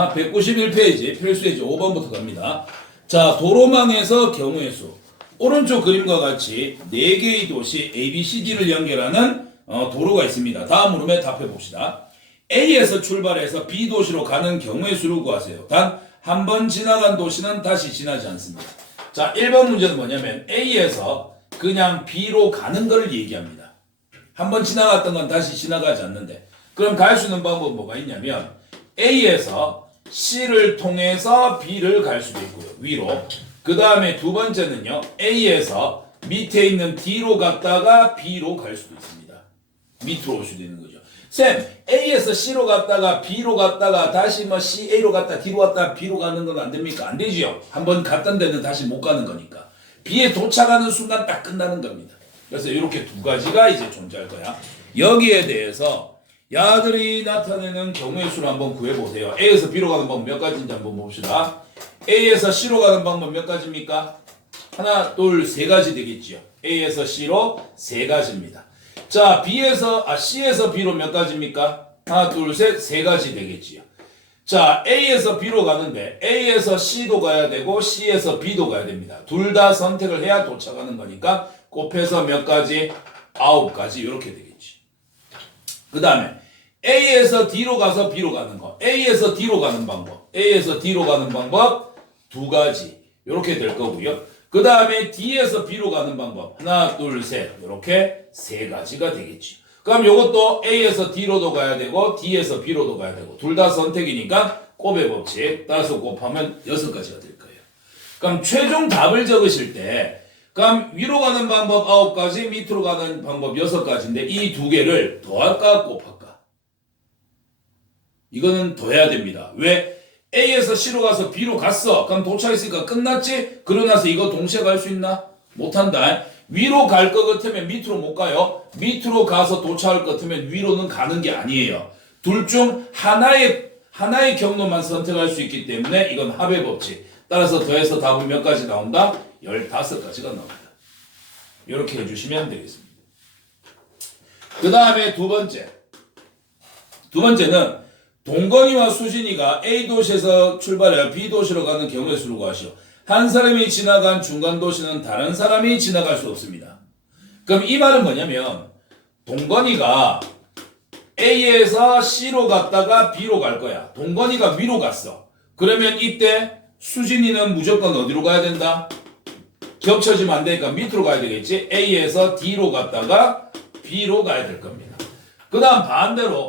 자, 191페이지 필수예제 5번부터 갑니다. 자, 도로망에서 경우의 수. 오른쪽 그림과 같이 4개의 도시 A, B, C, D를 연결하는 도로가 있습니다. 다음 물음에 답해 봅시다. A에서 출발해서 B 도시로 가는 경우의 수를 구하세요. 단 한 번 지나간 도시는 다시 지나지 않습니다. 자, 1번 문제는 뭐냐면 A에서 그냥 B로 가는 걸 얘기합니다. 한 번 지나갔던 건 다시 지나가지 않는데, 그럼 갈 수 있는 방법은 뭐가 있냐면 A에서 C를 통해서 B를 갈 수도 있고요. 위로. 그 다음에 두 번째는요. A에서 밑에 있는 D로 갔다가 B로 갈 수도 있습니다. 밑으로 올 수도 있는 거죠. 쌤, A에서 C로 갔다가 B로 갔다가 다시 C, A로 갔다 D로 갔다 B로 가는 건 안 됩니까? 안 되지요. 한번 갔던 데는 다시 못 가는 거니까. B에 도착하는 순간 딱 끝나는 겁니다. 그래서 이렇게 두 가지가 이제 존재할 거야. 여기에 대해서 야들이 나타내는 경우의 수를 한번 구해보세요. A에서 B로 가는 방법 몇 가지인지 한번 봅시다. A에서 C로 가는 방법 몇 가지입니까? 하나, 둘, 세 가지 되겠지요. A에서 C로 세 가지입니다. 자, C에서 B로 몇 가지입니까? 하나, 둘, 셋, 세 가지 되겠지요. 자, A에서 B로 가는데 A에서 C도 가야 되고 C에서 B도 가야 됩니다. 둘 다 선택을 해야 도착하는 거니까 곱해서 몇 가지? 9가지 이렇게 되겠지. 그 다음에 A에서 D로 가서 B로 가는 거, A에서 D로 가는 방법, A에서 D로 가는 방법 두 가지 이렇게 될 거고요. 그 다음에 D에서 B로 가는 방법 하나, 둘, 셋 이렇게 세 가지가 되겠죠. 그럼 이것도 A에서 D로도 가야 되고 D에서 B로도 가야 되고 둘 다 선택이니까 곱의 법칙 따라서 곱하면 6가지가 될 거예요. 그럼 최종 답을 적으실 때 그럼 위로 가는 방법 9가지, 밑으로 가는 방법 6가지인데 이 두 개를 더할까 곱할까? 이거는 더해야 됩니다. 왜? A에서 C로 가서 B로 갔어. 그럼 도착했으니까 끝났지? 그러고 나서 이거 동시에 갈 수 있나? 못한다. 위로 갈 것 같으면 밑으로 못 가요. 밑으로 가서 도착할 것 같으면 위로는 가는 게 아니에요. 둘 중 하나의 경로만 선택할 수 있기 때문에 이건 합의 법칙. 따라서 더해서 답은 몇 가지 나온다? 15가지가 나옵니다. 이렇게 해주시면 되겠습니다. 그 다음에 두 번째는 동건이와 수진이가 A 도시에서 출발해 B 도시로 가는 경우의 수를 구하시오. 한 사람이 지나간 중간 도시는 다른 사람이 지나갈 수 없습니다. 그럼 이 말은 뭐냐면 동건이가 A에서 C로 갔다가 B로 갈 거야. 동건이가 위로 갔어. 그러면 이때 수진이는 무조건 어디로 가야 된다? 겹쳐지면 안 되니까 밑으로 가야 되겠지. A에서 D로 갔다가 B로 가야 될 겁니다. 그 다음 반대로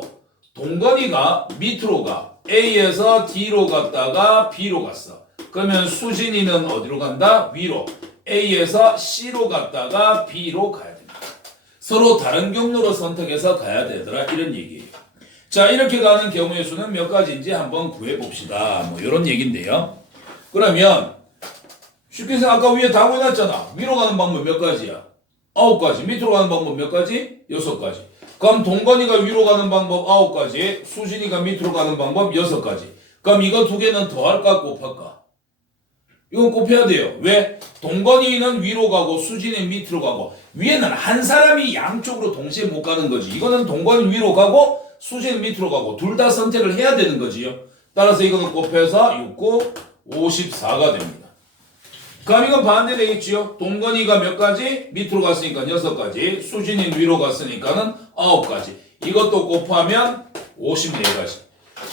동건이가 밑으로 가. A에서 D로 갔다가 B로 갔어. 그러면 수진이는 어디로 간다? 위로. A에서 C로 갔다가 B로 가야 됩니다. 서로 다른 경로로 선택해서 가야 되더라. 이런 얘기예요. 자, 이렇게 가는 경우의 수는 몇 가지인지 한번 구해봅시다. 뭐 이런 얘기인데요. 그러면 쉽게 생각 아까 위에 다 구해놨잖아. 위로 가는 방법 몇 가지야? 9가지. 밑으로 가는 방법 몇 가지? 6가지. 그럼 동건이가 위로 가는 방법 9가지, 수진이가 밑으로 가는 방법 6가지. 그럼 이거 두 개는 더할까 곱할까? 이건 곱해야 돼요. 왜? 동건이는 위로 가고 수진이는 밑으로 가고 위에는 한 사람이 양쪽으로 동시에 못 가는 거지. 이거는 동건이 위로 가고 수진이 밑으로 가고 둘 다 선택을 해야 되는 거지요. 따라서 이거는 곱해서 6, 9, 54가 됩니다. 그럼 이건 반대 되겠지요. 동건이가 몇 가지? 밑으로 갔으니까 6가지. 수진이 위로 갔으니까는 9가지. 이것도 곱하면 54가지.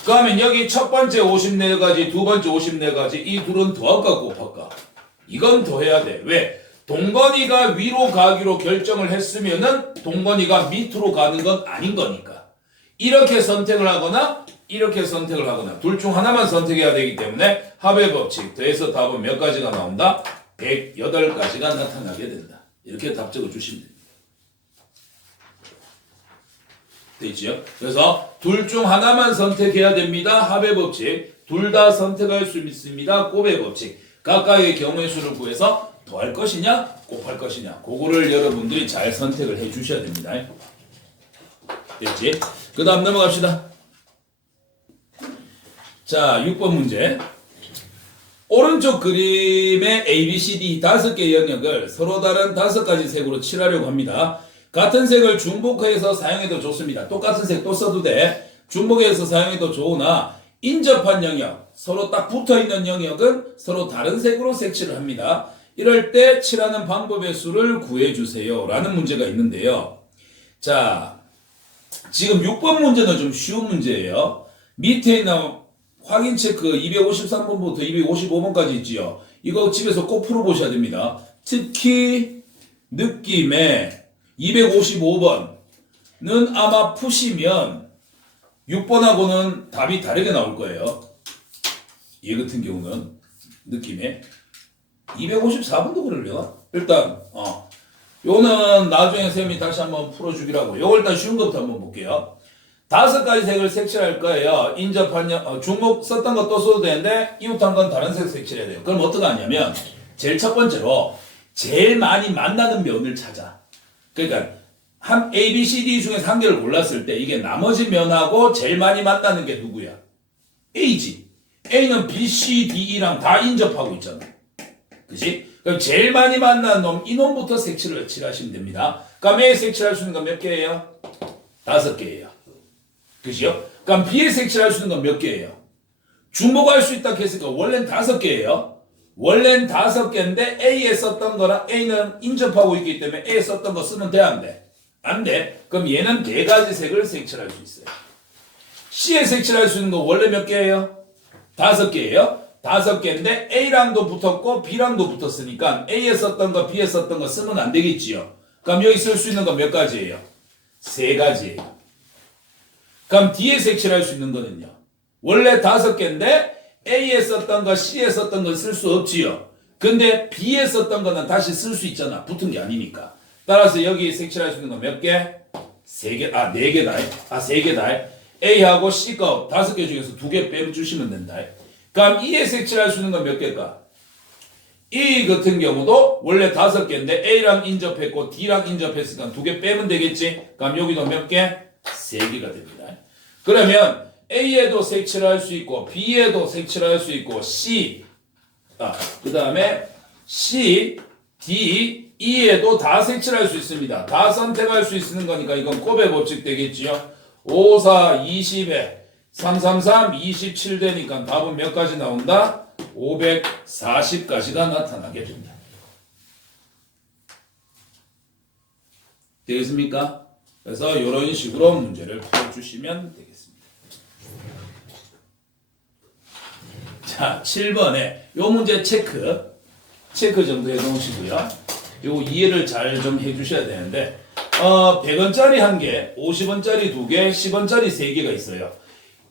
그러면 여기 첫 번째 54가지, 두 번째 54가지, 이 둘은 더할까 곱할까? 이건 더해야 돼. 왜? 동건이가 위로 가기로 결정을 했으면은 동건이가 밑으로 가는 건 아닌 거니까. 이렇게 선택을 하거나 이렇게 선택을 하거나 둘 중 하나만 선택해야 되기 때문에 합의 법칙 더해서 답은 몇 가지가 나온다? 108가지가 나타나게 된다. 이렇게 답 적어주시면 됩니다. 되겠죠? 그래서 둘 중 하나만 선택해야 됩니다. 합의 법칙. 둘 다 선택할 수 있습니다. 곱의 법칙. 각각의 경우의 수를 구해서 더할 것이냐 곱할 것이냐 그거를 여러분들이 잘 선택을 해 주셔야 됩니다. 됐지? 그 다음 넘어갑시다. 자, 6번 문제. 오른쪽 그림의 A, B, C, D 5개의 영역을 서로 다른 5가지 색으로 칠하려고 합니다. 같은 색을 중복해서 사용해도 좋습니다. 똑같은 색 또 써도 돼. 중복해서 사용해도 좋으나 인접한 영역, 서로 딱 붙어있는 영역은 서로 다른 색으로 색칠을 합니다. 이럴 때 칠하는 방법의 수를 구해주세요 라는 문제가 있는데요. 자, 지금 6번 문제는 좀 쉬운 문제예요. 밑에 있는 확인 체크 253번부터 255번까지 있지요. 이거 집에서 꼭 풀어보셔야 됩니다. 특히 느낌의 255번은 아마 푸시면 6번하고는 답이 다르게 나올 거예요. 얘 같은 경우는 느낌에 254번도 그러려나? 일단 요거는 나중에 선생님이 다시 한번 풀어주기라고. 요거 일단 쉬운 것부터 한번 볼게요. 5가지 색을 색칠할 거예요. 인접한 중목 썼던 거 또 써도 되는데 이웃한 건 다른 색 색칠해야 돼요. 그럼 어떻게 하냐면 제일 첫 번째로 제일 많이 만나는 면을 찾아. 그러니까 한 A, B, C, D 중에서 한 개를 골랐을 때 이게 나머지 면하고 제일 많이 만나는 게 누구야? A지. A는 B, C, D, E랑 다 인접하고 있잖아. 그치? 그럼 제일 많이 만난 놈, 이 놈부터 색칠을 칠하시면 됩니다. 그럼 A 색칠할 수 있는 건 몇 개예요? 5개예요. 그죠? 그럼 B에 색칠할 수 있는 건 몇 개예요? 중복할 수 있다고 했으니까 원래는 5개예요. 원래는 5개인데 A에 썼던 거랑 A는 인접하고 있기 때문에 A에 썼던 거 쓰면 돼, 안 돼? 안 돼. 그럼 얘는 4가지 색을 색칠할 수 있어요. C에 색칠할 수 있는 거 원래 몇 개예요? 5개예요. 5개인데 A랑도 붙었고 B랑도 붙었으니까 A에 썼던 거, B에 썼던 거 쓰면 안 되겠지요. 그럼 여기 쓸 수 있는 건 몇 가지예요? 3가지예요. 그럼 D에 색칠할 수 있는 거는요? 원래 5개인데 A에 썼던 거, C에 썼던 건 쓸 수 없지요. 근데 B에 썼던 거는 다시 쓸 수 있잖아. 붙은 게 아니니까. 따라서 여기 색칠할 수 있는 건 몇 개? 3개, 4개다. 3개다. A하고 C 거 5개 중에서 2개 빼주시면 된다. 그럼 E에 색칠할 수 있는 건 몇 개일까? E 같은 경우도 원래 5개인데 A랑 인접했고 D랑 인접했으니까 2개 빼면 되겠지? 그럼 여기도 몇 개? 3개가 됩니다. 그러면 A에도 색칠할 수 있고 B에도 색칠할 수 있고 C, 그 다음에 C, D, E에도 다 색칠할 수 있습니다. 다 선택할 수 있는 거니까 이건 곱의 법칙 되겠지요. 5, 4, 20에 3, 3, 3, 27 되니까 답은 몇 가지 나온다? 540가지가 나타나게 됩니다. 되겠습니까? 그래서 이런 식으로 문제를 풀어주시면 되겠습니다. 자, 7번에 요 문제 체크 정도 해놓으시고요. 요 이해를 잘 좀 해주셔야 되는데 100원짜리 1개, 50원짜리 2개, 10원짜리 3개가 있어요.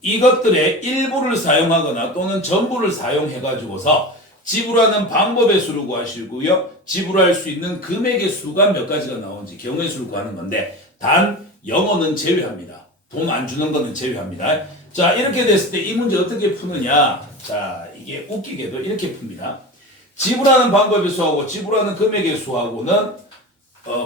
이것들의 일부를 사용하거나 또는 전부를 사용해가지고서 지불하는 방법의 수를 구하시고요. 지불할 수 있는 금액의 수가 몇 가지가 나오는지 경우의 수를 구하는 건데 단 영어는 제외합니다. 돈 안 주는 거는 제외합니다. 자, 이렇게 됐을 때 이 문제 어떻게 푸느냐? 자, 이게 웃기게도 이렇게 풉니다. 지불하는 방법의 수하고 지불하는 금액의 수하고는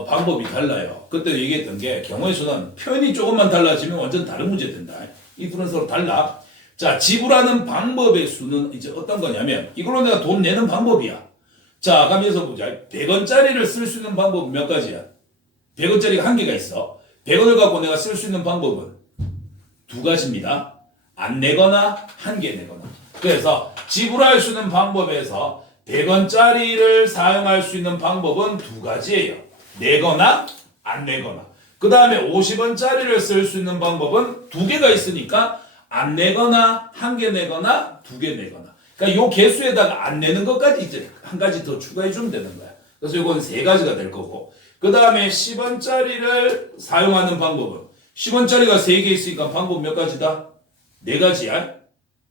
방법이 달라요. 그때 얘기했던 게 경우의 수는 표현이 조금만 달라지면 완전 다른 문제 된다. 이 둘은 서로 달라. 자, 지불하는 방법의 수는 이제 어떤 거냐면 이걸로 내가 돈 내는 방법이야. 자, 그럼 여기서 보자. 100원짜리를 쓸 수 있는 방법은 몇 가지야? 100원짜리가 한 개가 있어. 100원을 갖고 내가 쓸 수 있는 방법은 2가지입니다. 안 내거나 한 개 내거나. 그래서 지불할 수 있는 방법에서 100원짜리를 사용할 수 있는 방법은 2가지예요. 내거나 안 내거나. 그 다음에 50원짜리를 쓸 수 있는 방법은 2개가 있으니까 안 내거나 한 개 내거나 2개 내거나. 그러니까 요 개수에다가 안 내는 것까지 이제 한 가지 더 추가해 주면 되는 거야. 그래서 이건 3가지가 될 거고. 그 다음에 10원짜리를 사용하는 방법은 10원짜리가 3개 있으니까 방법 몇 가지다? 4가지야.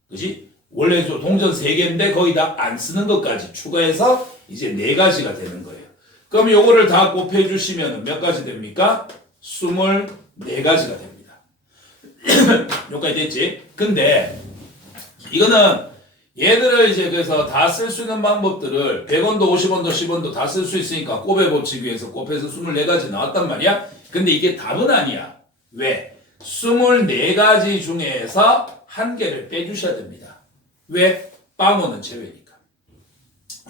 그치? 원래 동전 3개인데 거기다 안 쓰는 것까지 추가해서 이제 4가지가 되는 거예요. 그럼 요거를 다 곱해 주시면 몇 가지 됩니까? 24가지가 됩니다. 여기까지 됐지? 근데 이거는 얘들을 이제 그래서 다 쓸 수 있는 방법들을 100원도 50원도 10원도 다 쓸 수 있으니까 곱해 법칙 위해서 곱해서 24가지 나왔단 말이야. 근데 이게 답은 아니야. 왜? 24가지 중에서 한 개를 빼주셔야 됩니다. 왜? 빵원은 제외니까.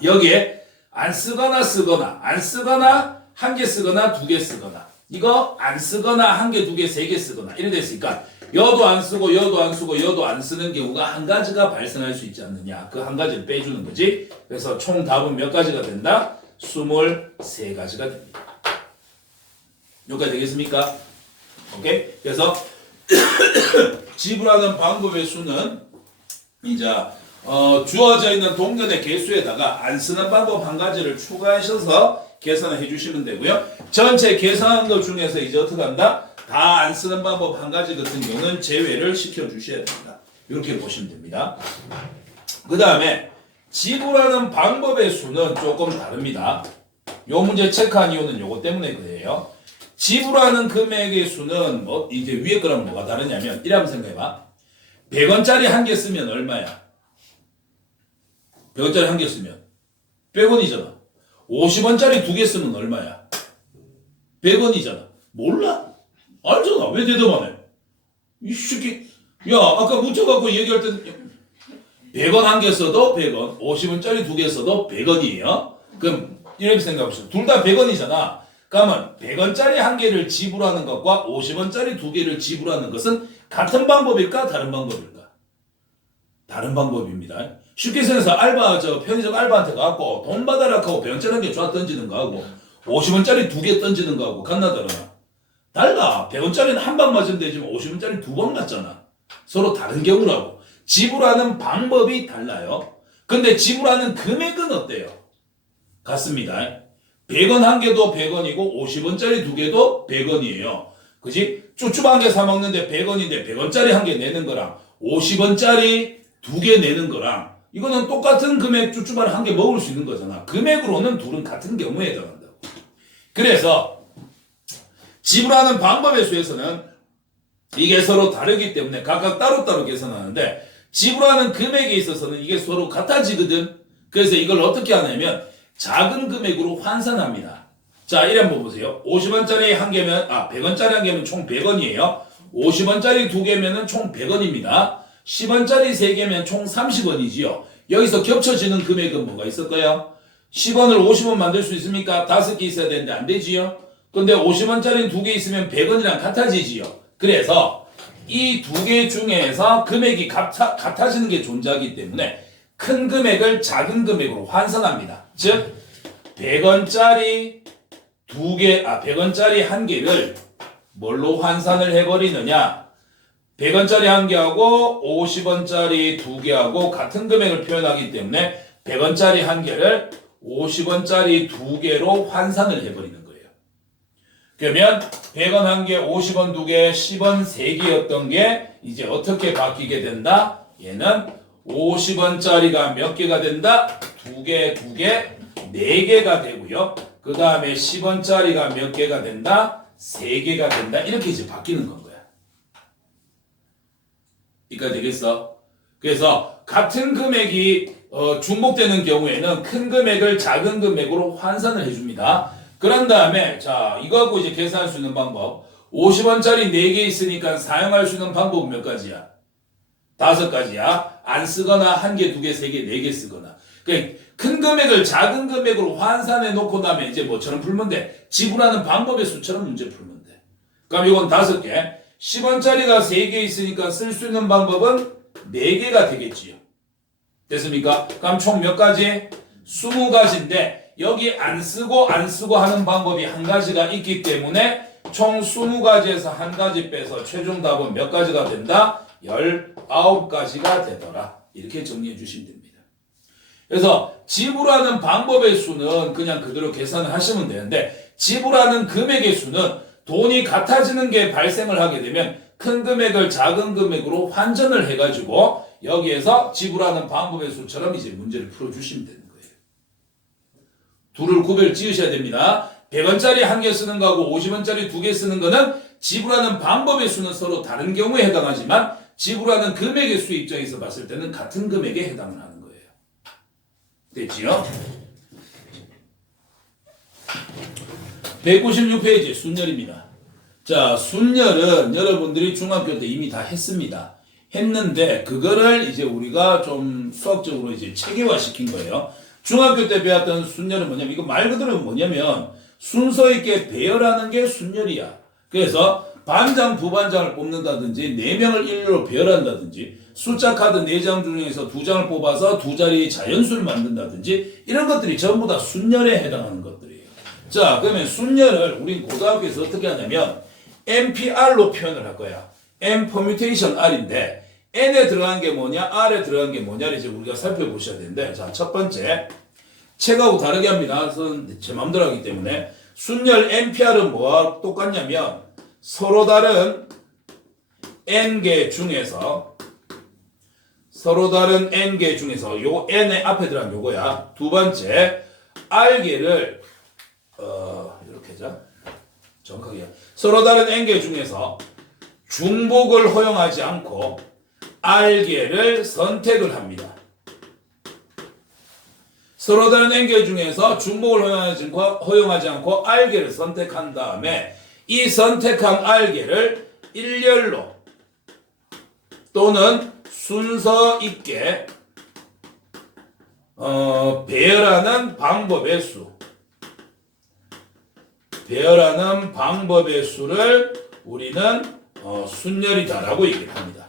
여기에 안 쓰거나 안 쓰거나 한 개 쓰거나 2개 쓰거나 이거 안 쓰거나 한 개, 2개, 3개 쓰거나 이래 됐으니까 여도 안 쓰고 여도 안 쓰고 여도 안 쓰는 경우가 한 가지가 발생할 수 있지 않느냐. 그 한 가지를 빼주는 거지. 그래서 총 답은 몇 가지가 된다? 23가지가 됩니다. 여기까지 되겠습니까? 오케이? 그래서 지불하는 방법의 수는 이제 주어져 있는 동전의 개수에다가 안 쓰는 방법 한 가지를 추가하셔서 계산을 해주시면 되고요. 전체 계산한 것 중에서 이제 어떻게 한다? 다 안 쓰는 방법 한 가지 같은 경우는 제외를 시켜주셔야 됩니다. 이렇게 보시면 됩니다. 그 다음에 지불하는 방법의 수는 조금 다릅니다. 요 문제 체크한 이유는 요거 때문에 그래요. 지불하는 금액의 수는 이제 위에 거랑 뭐가 다르냐면 이라고 생각해봐. 100원짜리 한 개 쓰면 얼마야? 100원짜리 한 개 쓰면 100원이잖아. 50원짜리 두 개 쓰면 얼마야? 100원이잖아. 몰라? 알잖아. 왜 대답 안 해? 이 새끼. 야, 아까 문자 갖고 얘기할 때 100원 한 개 써도 100원, 50원짜리 두 개 써도 100원이에요. 그럼 이렇게 생각해보세요. 둘 다 100원이잖아. 그러면 100원짜리 한 개를 지불하는 것과 50원짜리 두 개를 지불하는 것은 같은 방법일까? 다른 방법일까? 다른 방법입니다. 쉽게 생각해서 편의점 알바한테 가고 돈 받아라 하고 100원짜리 한 개 쫙 던지는 거하고 50원짜리 두 개 던지는 거하고 같나 다르나? 달라. 100원짜리는 한 방 맞으면 되지만 50원짜리 두 방 맞잖아. 서로 다른 경우라고. 지불하는 방법이 달라요. 근데 지불하는 금액은 어때요? 같습니다. 100원 한 개도 100원이고 50원짜리 두 개도 100원이에요. 그지? 쭈쭈바 한 개 사 먹는데 100원인데 100원짜리 한 개 내는 거랑 50원짜리 두 개 내는 거랑 이거는 똑같은 금액 쭈쭈바를 한 개 먹을 수 있는 거잖아. 금액으로는 둘은 같은 경우에 해당한다고. 그래서 지불하는 방법의 수에서는 이게 서로 다르기 때문에 각각 따로따로 계산하는데 지불하는 금액에 있어서는 이게 서로 같아지거든. 그래서 이걸 어떻게 하냐면 작은 금액으로 환산합니다. 자, 이래 한번 보세요. 50원짜리 한 개면 100원짜리 한 개면 총 100원이에요. 50원짜리 두 개면은 총 100원입니다. 10원짜리 세 개면 총 30원이지요. 여기서 겹쳐지는 금액은 뭐가 있을까요? 10원을 50원 만들 수 있습니까? 5개 있어야 되는데 안 되지요. 근데 50원짜리 두 개 있으면 100원이랑 같아지지요. 그래서 이 두 개 중에서 금액이 같아지는 게 존재하기 때문에 큰 금액을 작은 금액으로 환산합니다. 즉 100원짜리 100원짜리 한 개를 뭘로 환산을 해버리느냐? 100원짜리 한 개하고 50원짜리 두 개하고 같은 금액을 표현하기 때문에 100원짜리 한 개를 50원짜리 두 개로 환산을 해버리는 거예요. 그러면 100원 한 개, 50원 두 개, 10원 세 개였던 게 이제 어떻게 바뀌게 된다? 얘는 50원짜리가 몇 개가 된다? 두 개, 네 개가 되고요. 그 다음에 10원짜리가 몇 개가 된다? 세 개가 된다. 이렇게 이제 바뀌는 건 거야. 이까지 되겠어? 그래서 같은 금액이 중복되는 경우에는 큰 금액을 작은 금액으로 환산을 해줍니다. 그런 다음에 자 이거 갖고 이제 계산할 수 있는 방법 50원짜리 4개 있으니까 사용할 수 있는 방법은 몇 가지야? 5가지야. 안 쓰거나 1개, 2개, 3개, 4개 쓰거나. 그러니까 큰 금액을 작은 금액으로 환산해 놓고 나면 이제 뭐처럼 풀면 돼? 지불하는 방법의 수처럼 문제 풀면 돼. 그럼 이건 5개. 10원짜리가 3개 있으니까 쓸 수 있는 방법은 4개가 되겠지요. 됐습니까? 그럼 총 몇 가지? 20가지인데 여기 안 쓰고 하는 방법이 한 가지가 있기 때문에 총 20가지에서 한 가지 빼서 최종 답은 몇 가지가 된다? 19가지가 되더라. 이렇게 정리해 주시면 됩니다. 그래서 지불하는 방법의 수는 그냥 그대로 계산을 하시면 되는데 지불하는 금액의 수는 돈이 같아지는 게 발생을 하게 되면 큰 금액을 작은 금액으로 환전을 해가지고 여기에서 지불하는 방법의 수처럼 이제 문제를 풀어주시면 되는 거예요. 둘을 구별 지으셔야 됩니다. 100원짜리 한 개 쓰는 거하고 50원짜리 두 개 쓰는 거는 지불하는 방법의 수는 서로 다른 경우에 해당하지만 지불하는 금액의 수 입장에서 봤을 때는 같은 금액에 해당을 하는 거예요. 됐지요? 196페이지 순열입니다. 자, 순열은 여러분들이 중학교 때 이미 다 했습니다. 했는데 그거를 이제 우리가 좀 수학적으로 이제 체계화 시킨 거예요. 중학교 때 배웠던 순열은 뭐냐면 이거 말 그대로 뭐냐면 순서 있게 배열하는 게 순열이야. 그래서 반장, 부반장을 뽑는다든지 4명을 일렬로 배열한다든지 숫자 카드 4장 중에서 2장을 뽑아서 두 자리 자연수를 만든다든지 이런 것들이 전부 다 순열에 해당하는 것들이에요. 자, 그러면 순열을 우린 고등학교에서 어떻게 하냐면 NPR로 표현을 할 거야. N permutation R인데 N에 들어간 게 뭐냐, R에 들어간 게 뭐냐를 이제 우리가 살펴보셔야 되는데, 자, 첫 번째 책하고 다르게 합니다. 그래서 제 마음대로 하기 때문에 순열 NPR은 뭐와 똑같냐면 서로 다른 N개 중에서 요 N의 앞에 들어간 요거야. 두 번째 R개를 이렇게 하자. 정확하게 서로 다른 N개 중에서 중복을 허용하지 않고 R개를 선택을 합니다. 서로 다른 N개 중에서 중복을 허용하지 않고 R개를 선택한 다음에 이 선택한 R개를 일렬로 또는 순서 있게 배열하는 방법의 수를 우리는 순열이다라고 얘기를 합니다.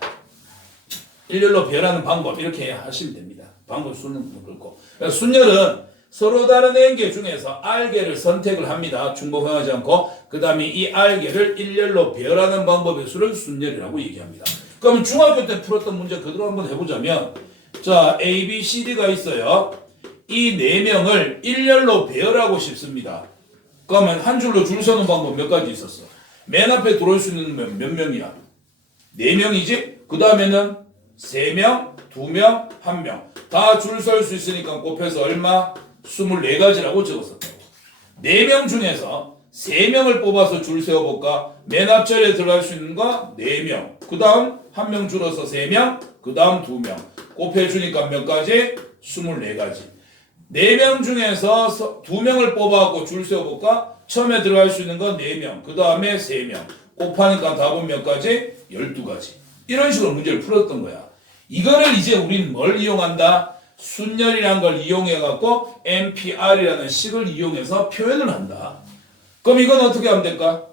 일렬로 배열하는 방법 이렇게 하시면 됩니다. 방법 수는 그렇고 순열은 서로 다른 N개 중에서 R개를 선택을 합니다. 중복하지 않고 그 다음에 이 R개를 일렬로 배열하는 방법의 수를 순열이라고 얘기합니다. 그럼 중학교 때 풀었던 문제 그대로 한번 해보자면 자 A, B, C, D가 있어요. 이 4명을 일렬로 배열하고 싶습니다. 그러면 한 줄로 줄 서는 방법 몇 가지 있었어? 맨 앞에 들어올 수 있는 몇 명이야? 4명이지? 그 다음에는 3명, 2명, 1명 다 줄 설 수 있으니까 곱해서 얼마? 24가지라고 적었었다고. 4명 중에서 3명을 뽑아서 줄 세워볼까? 맨 앞자리에 들어갈 수 있는 거 4명. 그 다음 1명 줄어서 3명. 그 다음 2명. 곱해주니까 몇 가지? 24가지. 4명 중에서 2명을 뽑아갖고 줄 세워볼까? 처음에 들어갈 수 있는 건 4명. 그 다음에 3명. 곱하니까 답은 몇 가지? 12가지. 이런 식으로 문제를 풀었던 거야. 이거를 이제 우리는 뭘 이용한다? 순열이라는 걸 이용해갖고 NPR이라는 식을 이용해서 표현을 한다. 그럼 이건 어떻게 하면 될까?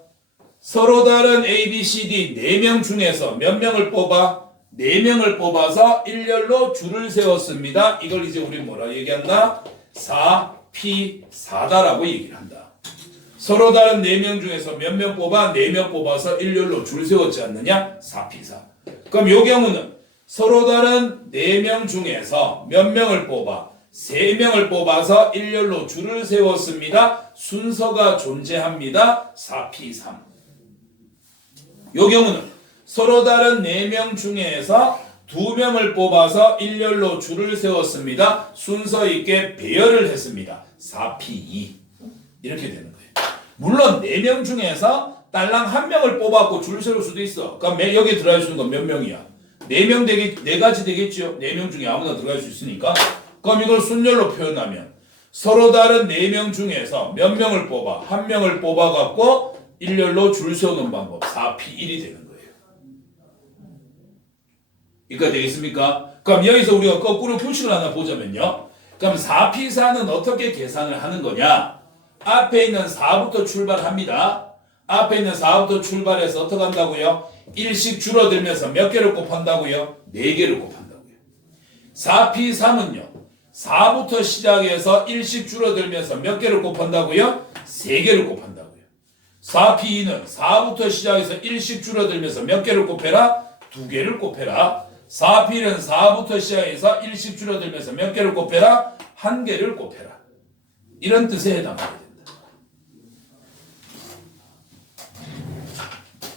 서로 다른 A, B, C, D 4명 중에서 몇 명을 뽑아? 4명을 뽑아서 일렬로 줄을 세웠습니다. 이걸 이제 우리 뭐라 얘기한다? 4P4다라고 얘기를 한다. 서로 다른 4명 중에서 몇 명 뽑아? 4명 뽑아서 일렬로 줄 세웠지 않느냐? 4P4. 그럼 요 경우는 서로 다른 4명 중에서 몇 명을 뽑아? 3명을 뽑아서 일렬로 줄을 세웠습니다. 순서가 존재합니다. 4P3. 요 경우는 서로 다른 4명 중에서 2명을 뽑아서 일렬로 줄을 세웠습니다. 순서 있게 배열을 했습니다. 4P2. 이렇게 되는 거예요. 물론 4명 중에서 딸랑 1명을 뽑았고 줄 세울 수도 있어. 그럼 여기 들어갈 수 있는 건 몇 명이야? 4명 4가지 되겠죠? 4명 중에 아무나 들어갈 수 있으니까. 그럼 이걸 순열로 표현하면 서로 다른 4명 중에서 몇 명을 뽑아? 1명을 뽑아갖고 일렬로 줄 세우는 방법 4P1이 되는 거예요. 이거 되겠습니까? 그럼 여기서 우리가 거꾸로 규칙을 하나 보자면요. 그럼 4P4는 어떻게 계산을 하는 거냐? 앞에 있는 4부터 출발합니다. 앞에 있는 4부터 출발해서 어떻게 한다고요? 1씩 줄어들면서 몇 개를 곱한다고요? 4개를 곱한다고요. 4P3은요. 4부터 시작해서 1씩 줄어들면서 몇 개를 곱한다고요? 3개를 곱한다고요. 4P2는 4부터 시작해서 1씩 줄어들면서 몇 개를 곱해라? 2개를 곱해라. 4P는 4부터 시작해서 1씩 줄어들면서 몇 개를 곱해라? 1개를 곱해라. 이런 뜻에 해당하게 된다.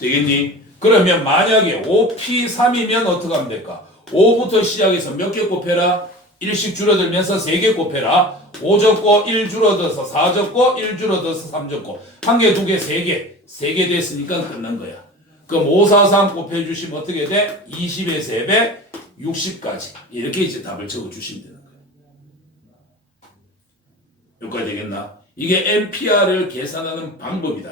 되겠니? 그러면 만약에 5P3이면 어떻게 하면 될까? 5부터 시작해서 몇 개 곱해라? 1씩 줄어들면서 3개 곱해라. 5 적고 1 줄어들어서 4 적고 1 줄어들어서 3 적고 1개, 2개, 3개 3개 됐으니까 끝난 거야. 그럼 5, 4, 3 곱해주시면 어떻게 돼? 20의 3배 60까지 이렇게 이제 답을 적어주시면 되는 거예요. 여기까지 되겠나? 이게 NPR을 계산하는 방법이다.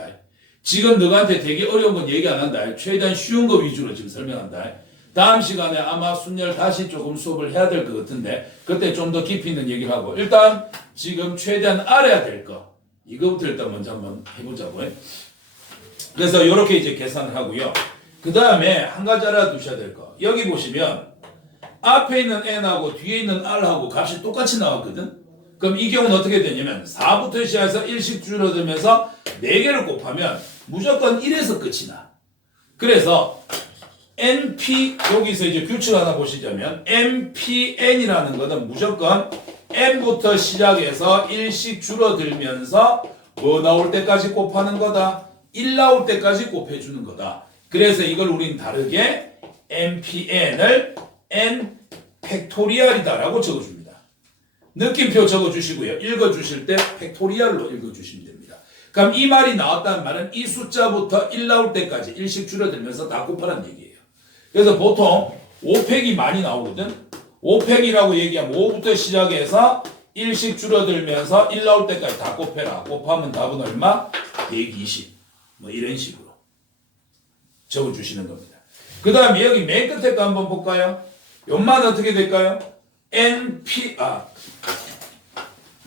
지금 너한테 되게 어려운 건 얘기 안 한다. 최대한 쉬운 거 위주로 지금 설명한다. 다음 시간에 아마 순열 다시 조금 수업을 해야 될 것 같은데 그때 좀 더 깊이 있는 얘기를 하고 일단 지금 최대한 알아야 될 거 이거부터 일단 먼저 한번 해보자고요. 그래서 이렇게 이제 계산을 하고요. 그 다음에 한 가지 알아두셔야 될 거. 여기 보시면 앞에 있는 n하고 뒤에 있는 r하고 값이 똑같이 나왔거든. 그럼 이 경우는 어떻게 되냐면 4부터 시작해서 1씩 줄어들면서 4개를 곱하면 무조건 1에서 끝이 나. 그래서 np 여기서 이제 규칙 하나 보시자면 npn이라는 것은 무조건 n부터 시작해서 1씩 줄어들면서 뭐 나올 때까지 곱하는 거다. 1 나올 때까지 곱해주는 거다. 그래서 이걸 우린 다르게 npn을 n 팩토리얼이다라고 적어줍니다. 느낌표 적어주시고요. 읽어주실 때 팩토리얼로 읽어주시면 됩니다. 그럼 이 말이 나왔다는 말은 이 숫자부터 1 나올 때까지 1씩 줄어들면서 다 곱하라는 얘기예요. 그래서 보통 5팩이 많이 나오거든. 5팩이라고 얘기하면 5부터 시작해서 1씩 줄어들면서 1 나올 때까지 다 곱해라. 곱하면 답은 얼마? 120. 뭐 이런 식으로 적어주시는 겁니다. 그 다음에 여기 맨 끝에 거 한번 볼까요? 요만 어떻게 될까요?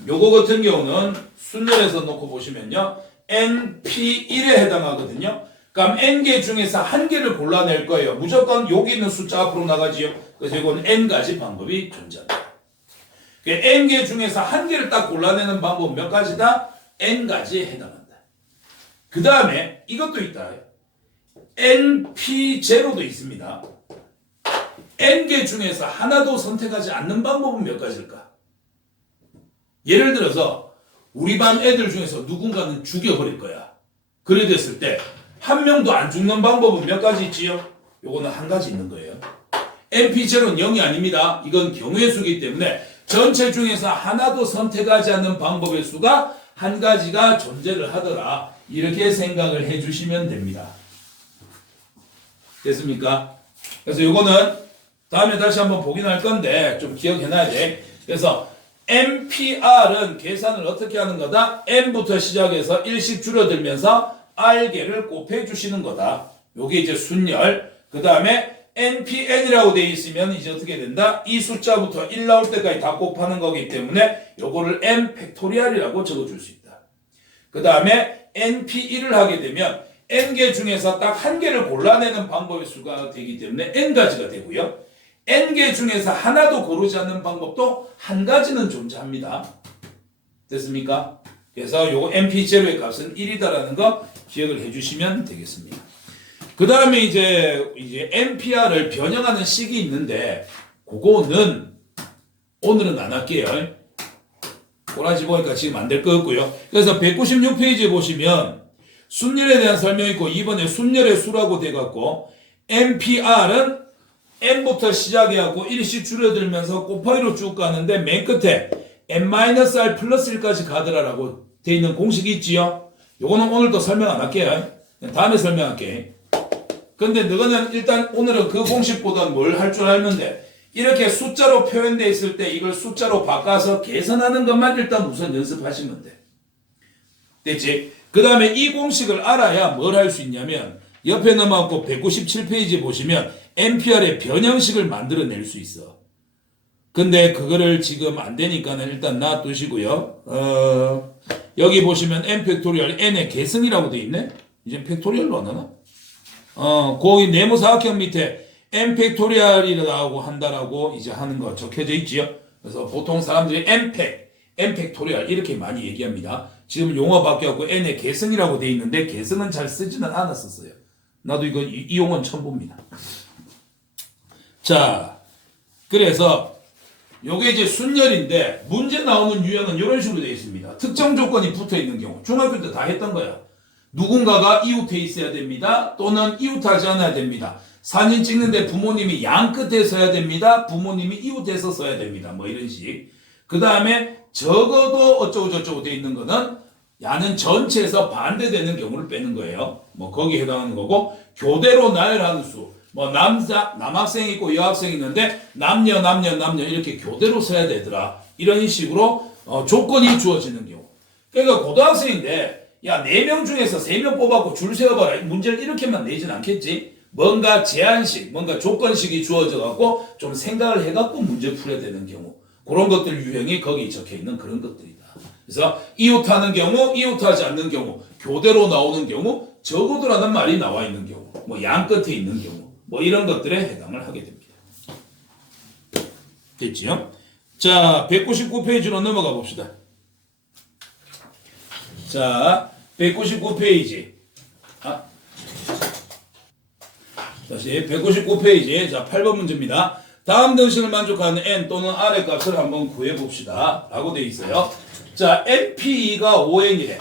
요거 같은 경우는 순열해서 놓고 보시면요. NP1에 해당하거든요. 그럼 N개 중에서 한 개를 골라낼 거예요. 무조건 여기 있는 숫자 앞으로 나가지요. 그래서 이건 N가지 방법이 존재합니다. N개 중에서 한 개를 딱 골라내는 방법 몇 가지다? N가지에 해당한다. 그 다음에 이것도 있다. NP0도 있습니다. N개 중에서 하나도 선택하지 않는 방법은 몇 가지일까? 예를 들어서 우리 반 애들 중에서 누군가는 죽여버릴 거야. 그래 됐을 때 한 명도 안 죽는 방법은 몇 가지 있지요? 요거는 한 가지 있는 거예요. NP0는 0이 아닙니다. 이건 경우의 수이기 때문에 전체 중에서 하나도 선택하지 않는 방법의 수가 한 가지가 존재를 하더라. 이렇게 생각을 해주시면 됩니다. 됐습니까? 그래서 요거는 다음에 다시 한번 보긴 할 건데 좀 기억해놔야 돼. 그래서 NPR은 계산을 어떻게 하는 거다? N부터 시작해서 1씩 줄어들면서 R개를 곱해주시는 거다. 요게 이제 순열. 그 다음에 NPN이라고 되어 있으면 이제 어떻게 된다? 이 숫자부터 1 나올 때까지 다 곱하는 거기 때문에 요거를 N 팩토리얼이라고 적어줄 수 있다. 그 다음에 NP1을 하게 되면 N개 중에서 딱 한 개를 골라내는 방법의 수가 되기 때문에 N가지가 되고요. N개 중에서 하나도 고르지 않는 방법도 한 가지는 존재합니다. 됐습니까? 그래서 요거 NP0의 값은 1이다라는 거 기억을 해주시면 되겠습니다. 그 다음에 이제 NPR을 변형하는 식이 있는데 그거는 오늘은 안 할게요. 꼬라지 보니까 지금 안 될 것 같고요. 그래서 196페이지에 보시면 순열에 대한 설명이 있고 이번에 순열의 수라고 돼갖고 NPR은 N부터 시작해갖고 1씩 줄어들면서 곱하기로 쭉 가는데 맨 끝에 N-R 플러스 1까지 가더라라고 돼 있는 공식이 있지요. 요거는 오늘도 설명 안 할게요. 다음에 설명할게. 근데 너는 일단 오늘은 그 공식보다는 뭘 할 줄 알면 돼. 이렇게 숫자로 표현되어 있을 때 이걸 숫자로 바꿔서 계산하는 것만 일단 우선 연습하시면 돼. 됐지? 그 다음에 이 공식을 알아야 뭘 할 수 있냐면 옆에 넘어가고 197페이지 보시면 NPR의 변형식을 만들어낼 수 있어. 근데 그거를 지금 안 되니까는 일단 놔두시고요. 여기 보시면 N 팩토리얼 N의 계승이라고 돼 있네? 이제 팩토리얼로 안 하나? 거기 네모사각형 밑에 N 팩토리얼이라고 한다라고 이제 하는 거 적혀져 있지요. 그래서 보통 사람들이 N 팩토리얼 이렇게 많이 얘기합니다. 지금 용어 바뀌었고 N의 계승이라고 돼 있는데 계승은 잘 쓰지는 않았었어요. 나도 이 용어는 처음 봅니다. 자, 그래서 요게 이제 순열인데 문제 나오는 유형은 이런 식으로 되어 있습니다. 특정 조건이 붙어 있는 경우. 중학교 때 다 했던 거야. 누군가가 이웃해 있어야 됩니다. 또는 이웃하지 않아야 됩니다. 사진 찍는데 부모님이 양 끝에 서야 됩니다. 부모님이 이웃에서 서야 됩니다. 뭐 이런 식. 그 다음에 적어도 어쩌고 저쩌고 되어 있는 거는 야는 전체에서 반대되는 경우를 빼는 거예요. 뭐 거기에 해당하는 거고 교대로 나열하는 수. 뭐 남학생이 있고 여학생이 있는데 남녀 이렇게 교대로 써야 되더라. 이런 식으로 조건이 주어지는 경우. 그러니까 고등학생인데 야 4명 중에서 3명 뽑았고 줄 세워봐라. 문제를 이렇게만 내진 않겠지. 뭔가 제한식, 뭔가 조건식이 주어져 갖고 좀 생각을 해갖고 문제 풀어야 되는 경우. 그런 것들 유형이 거기 적혀있는 그런 것들이다. 그래서 이웃하는 경우, 이웃하지 않는 경우, 교대로 나오는 경우, 적어도라는 말이 나와 있는 경우, 뭐 양 끝에 있는 경우, 뭐 이런 것들에 해당을 하게 됩니다. 됐지요? 자, 199페이지로 넘어가 봅시다. 자, 199페이지. 다시 199페이지. 자, 8번 문제입니다. 다음 등식을 만족하는 n 또는 r의 값을 한번 구해봅시다. 라고 되어 있어요. 자, NP2가 5n이래.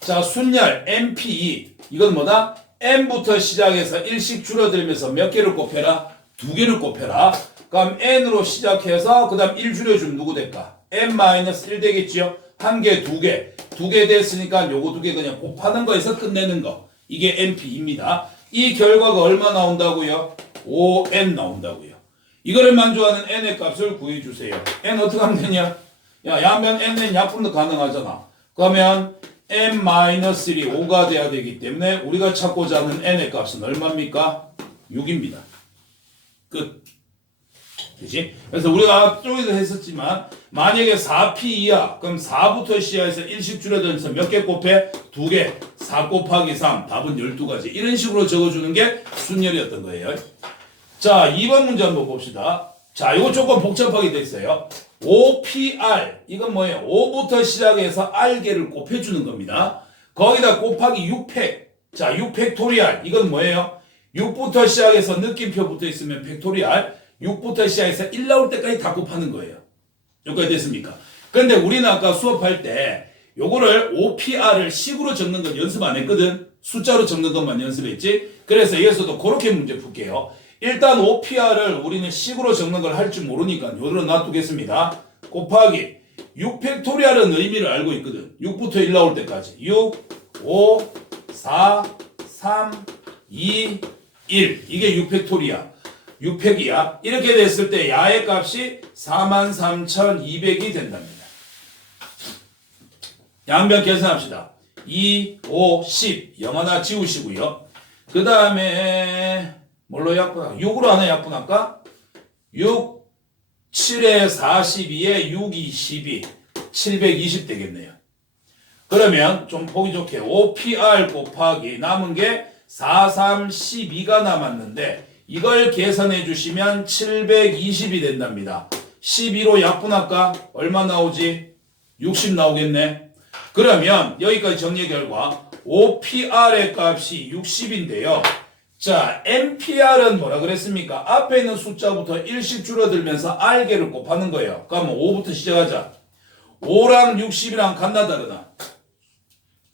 자, 순열 NP2. 이건 뭐다? n부터 시작해서 1씩 줄어들면서 몇 개를 곱해라? 2개를 곱해라. 그럼 n으로 시작해서 그 다음 1 줄여주면 누구 될까? n-1 되겠지요? 한 개, 두 개. 두 개 됐으니까 요거 두 개 그냥 곱하는 거에서 끝내는 거. 이게 NP입니다. 이 결과가 얼마 나온다고요? 5n 나온다고요. 이거를 만족하는 n의 값을 구해주세요. n 어떻게 하면 되냐? 야, 양변 n은 약분도 가능하잖아. 그러면 n-1이 5가 돼야 되기 때문에 우리가 찾고자 하는 n의 값은 얼마입니까? 6입니다. 끝. 그치? 그래서 우리가 앞쪽에서 했었지만 만약에 4P2야 그럼 4부터 시작해서 1씩 줄여들면서 몇 개 곱해? 2개. 4 곱하기 3 답은 12가지. 이런 식으로 적어주는 게 순열이었던 거예요. 자, 2번 문제 한번 봅시다. 자, 이거 조금 복잡하게 돼 있어요. 5PR 이건 뭐예요? 5부터 시작해서 R개를 곱해주는 겁니다. 거기다 곱하기 6팩. 자, 6팩토리알 이건 뭐예요? 6부터 시작해서 느낌표 붙어 있으면 팩토리알 6부터 시작해서 1 나올 때까지 다 곱하는 거예요. 여기까지 됐습니까? 그런데 우리는 아까 수업할 때 요거를 OPR을 식으로 적는 건 연습 안 했거든. 숫자로 적는 것만 연습했지. 그래서 여기서도 그렇게 문제 풀게요. 일단 OPR을 우리는 식으로 적는 걸 할 줄 모르니까 요대로 놔두겠습니다. 곱하기 6팩토리알은 의미를 알고 있거든. 6부터 1 나올 때까지 6, 5, 4, 3, 2, 1 이게 6팩토리알 6팩이야. 이렇게 됐을 때 야의 값이 43,200이 된답니다. 양변 계산합시다. 2, 5, 10 0 하나 지우시고요. 그 다음에 뭘로 약분할까? 6으로 하나 약분할까? 6, 7에 42에 6, 22 720 되겠네요. 그러면 좀 보기 좋게 5PR 곱하기 남은 게 4312가 남았는데 이걸 계산해 주시면 720이 된답니다. 12로 약분할까? 얼마 나오지? 60 나오겠네. 그러면 여기까지 정리 결과 OPR의 값이 60인데요. 자, NPR은 뭐라 그랬습니까? 앞에 있는 숫자부터 1씩 줄어들면서 R개를 곱하는 거예요. 그러면 5부터 시작하자. 5랑 60이랑 같나 다르나?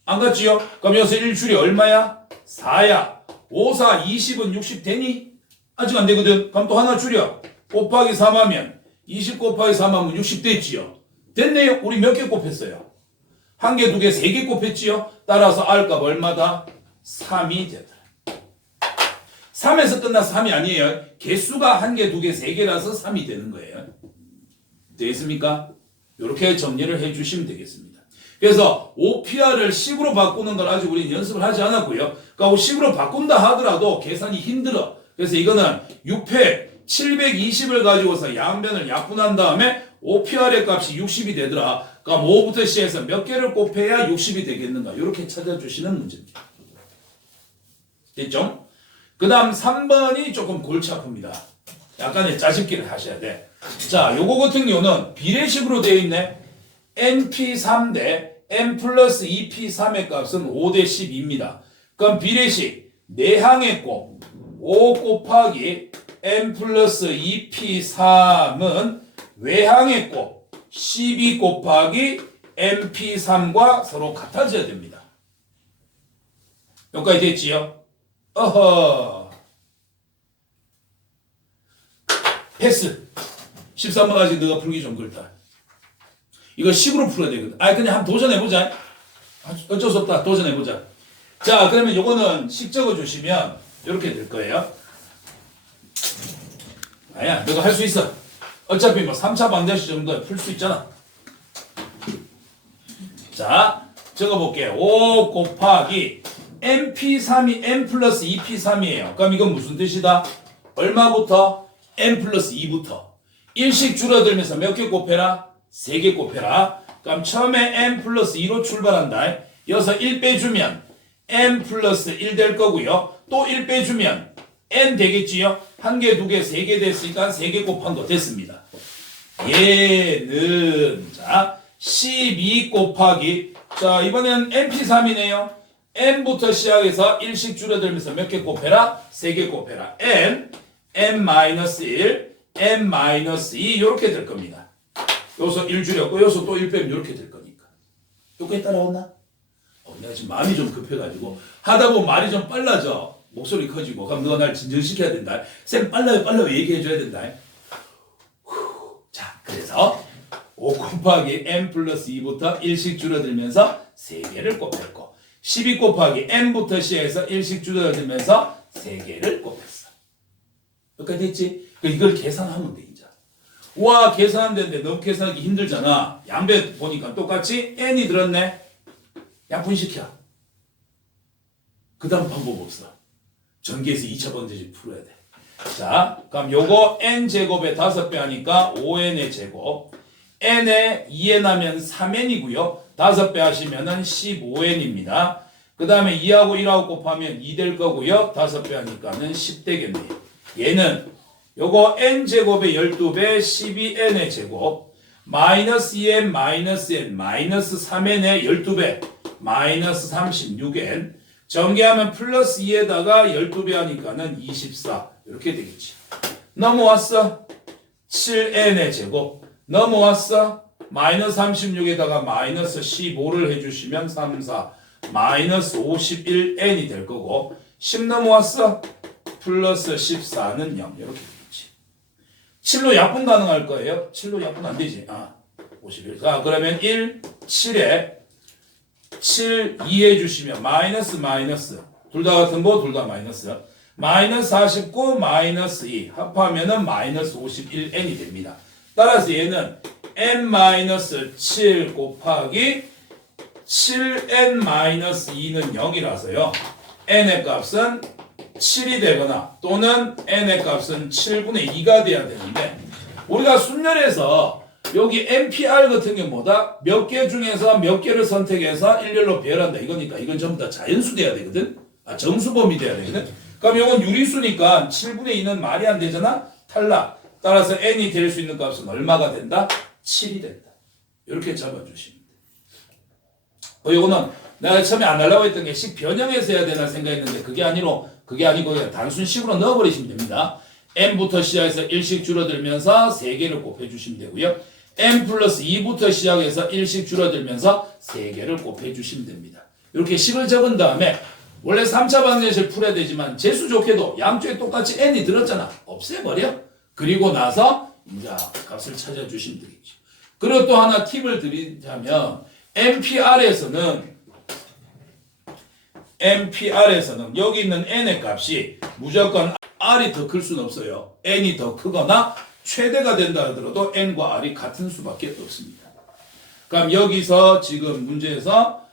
안 같지요? 그럼 여기서 1줄이 얼마야? 4야. 5, 4, 20은 60 되니? 아직 안 되거든. 그럼 또 하나 줄여. 곱하기 3 하면 20 곱하기 3 하면 60 됐지요. 됐네요. 우리 몇 개 곱했어요? 한 개, 두 개, 세 개 곱했지요. 따라서 R값 얼마다? 3이 되더라. 3에서 끝나서 3이 아니에요. 개수가 한 개, 두 개, 세 개라서 3이 되는 거예요. 되겠습니까? 이렇게 정리를 해주시면 되겠습니다. 그래서 OPR을 식으로 바꾸는 걸 아직 우리는 연습을 하지 않았고요. 그러니까 식으로 바꾼다 하더라도 계산이 힘들어. 그래서 이거는 6팩 720을 가지고서 양변을 약분한 다음에 OPR의 값이 60이 되더라. 그럼 5부터 시작해서 몇 개를 곱해야 60이 되겠는가? 이렇게 찾아주시는 문제입니다. 됐죠? 그 다음 3번이 조금 골치 아픕니다. 약간의 짜집기를 하셔야 돼. 자, 요거 같은 경우는 비례식으로 되어 있네. NP3 대 N 플러스 2P3의 값은 5 대 12입니다. 그럼 비례식 내항의 곱 5 곱하기 N 플러스 2P3은 외항의 곱 12 곱하기 NP3과 서로 같아져야 됩니다. 여기까지 됐지요? 어허. 패스. 13번 아직 너가 풀기 좀 그렇다. 이거 식으로 풀어야 되거든. 그냥 한번 도전해보자. 어쩔 수 없다. 도전해보자. 자, 그러면 요거는 식 적어주시면 이렇게 될 거예요. 아야, 너가 할 수 있어. 어차피 뭐 3차 방정식 정도에 풀 수 있잖아. 자, 적어볼게. 5 곱하기 NP3이 N 플러스 2P3이에요. 그럼 이건 무슨 뜻이다? 얼마부터? N 플러스 2부터. 1씩 줄어들면서 몇 개 곱해라? 3개 곱해라. 그럼 처음에 N 플러스 2로 출발한다. 여기서 1 빼주면 n 플러스 1 될 거고요. 또 1 빼주면 n 되겠지요. 1개, 2개, 3개 됐으니까 3개 곱한 거 됐습니다. 얘는 자 12 곱하기 자 이번엔 np3이네요. n부터 시작해서 1씩 줄어들면서 몇 개 곱해라? 3개 곱해라. n-1, n-2 이렇게 될 겁니다. 여기서 1 줄였고 여기서 또 1 빼면 이렇게 될 거니까. 여기까지 따라왔나? 내가 지금 마음이 좀 급해가지고 하다 보면 말이 좀 빨라져. 목소리 커지고 그럼 너가 날 진정시켜야 된다. 쌤 빨라요 얘기해줘야 된다. 자 그래서 5 곱하기 n 플러스 2부터 1씩 줄어들면서 3개를 곱했고 12 곱하기 n부터 시작해서 1씩 줄어들면서 3개를 곱했어. 여기까지 됐지? 이걸 계산하면 돼 이제. 와 계산하면 되는데 너무 계산하기 힘들잖아. 양배 보니까 똑같이 n이 들었네. 약분시켜. 그 다음 방법 없어. 전기에서 2차 번제식 풀어야 돼. 자, 그럼 요거 n제곱에 5배 하니까 5n의 제곱. n에 2n 하면 3n이고요. 5배 하시면은 15n입니다. 그 다음에 2하고 1하고 곱하면 2 될 거고요. 5배 하니까는 10 되겠네요. 얘는 요거 n제곱에 12배 12n의 제곱. 마이너스 2n 마이너스 n 마이너스 3n의 12배 마이너스 36n. 전개하면 플러스 2에다가 12배 하니까는 24 이렇게 되겠지. 넘어왔어. 7n의 제곱. 넘어왔어. 마이너스 36에다가 마이너스 15를 해주시면 3, 4 마이너스 51n이 될 거고 10 넘어왔어. 플러스 14는 0 이렇게 되겠지. 7로 약분 가능할 거예요. 7로 약분 안 되지. 51. 자 그러면 1, 7에 7, 2 해주시면 마이너스 둘 다 같은 거 둘 다 마이너스 마이너스 49 마이너스 2 합하면은 마이너스 51n이 됩니다. 따라서 얘는 n-7 곱하기 7n-2는 0이라서요. n의 값은 7이 되거나 또는 n의 값은 7분의 2가 돼야 되는데 우리가 순열에서 여기 NPR 같은 경우 뭐다? 몇 개 중에서 몇 개를 선택해서 일렬로 배열한다. 이거니까 이건 전부 다 자연수 돼야 되거든. 정수범위 돼야 되거든. 그럼 이건 유리수니까 7분의 2는 말이 안 되잖아. 탈락. 따라서 n이 될 수 있는 값은 얼마가 된다? 7이 된다. 이렇게 잡아주시면 돼. 이거는 내가 처음에 안 하려고 했던 게 식 변형해서 해야 되나 생각했는데 그게 아니고 그냥 단순식으로 넣어버리시면 됩니다. n부터 시작해서 1씩 줄어들면서 3개를 곱해주시면 되고요. n 플러스 2부터 시작해서 1씩 줄어들면서 3개를 곱해주시면 됩니다. 이렇게 식을 적은 다음에 원래 3차 방정식을 풀어야 되지만 재수 좋게도 양쪽에 똑같이 n이 들었잖아. 없애버려. 그리고 나서 이제 값을 찾아주시면 되겠죠. 그리고 또 하나 팁을 드리자면 NPR에서는 여기 있는 n의 값이 무조건 r이 더 클 수는 없어요. n이 더 크거나 최대가 된다 하더라도 n과 r이 같은 수밖에 없습니다. 그럼 여기서 지금 문제에서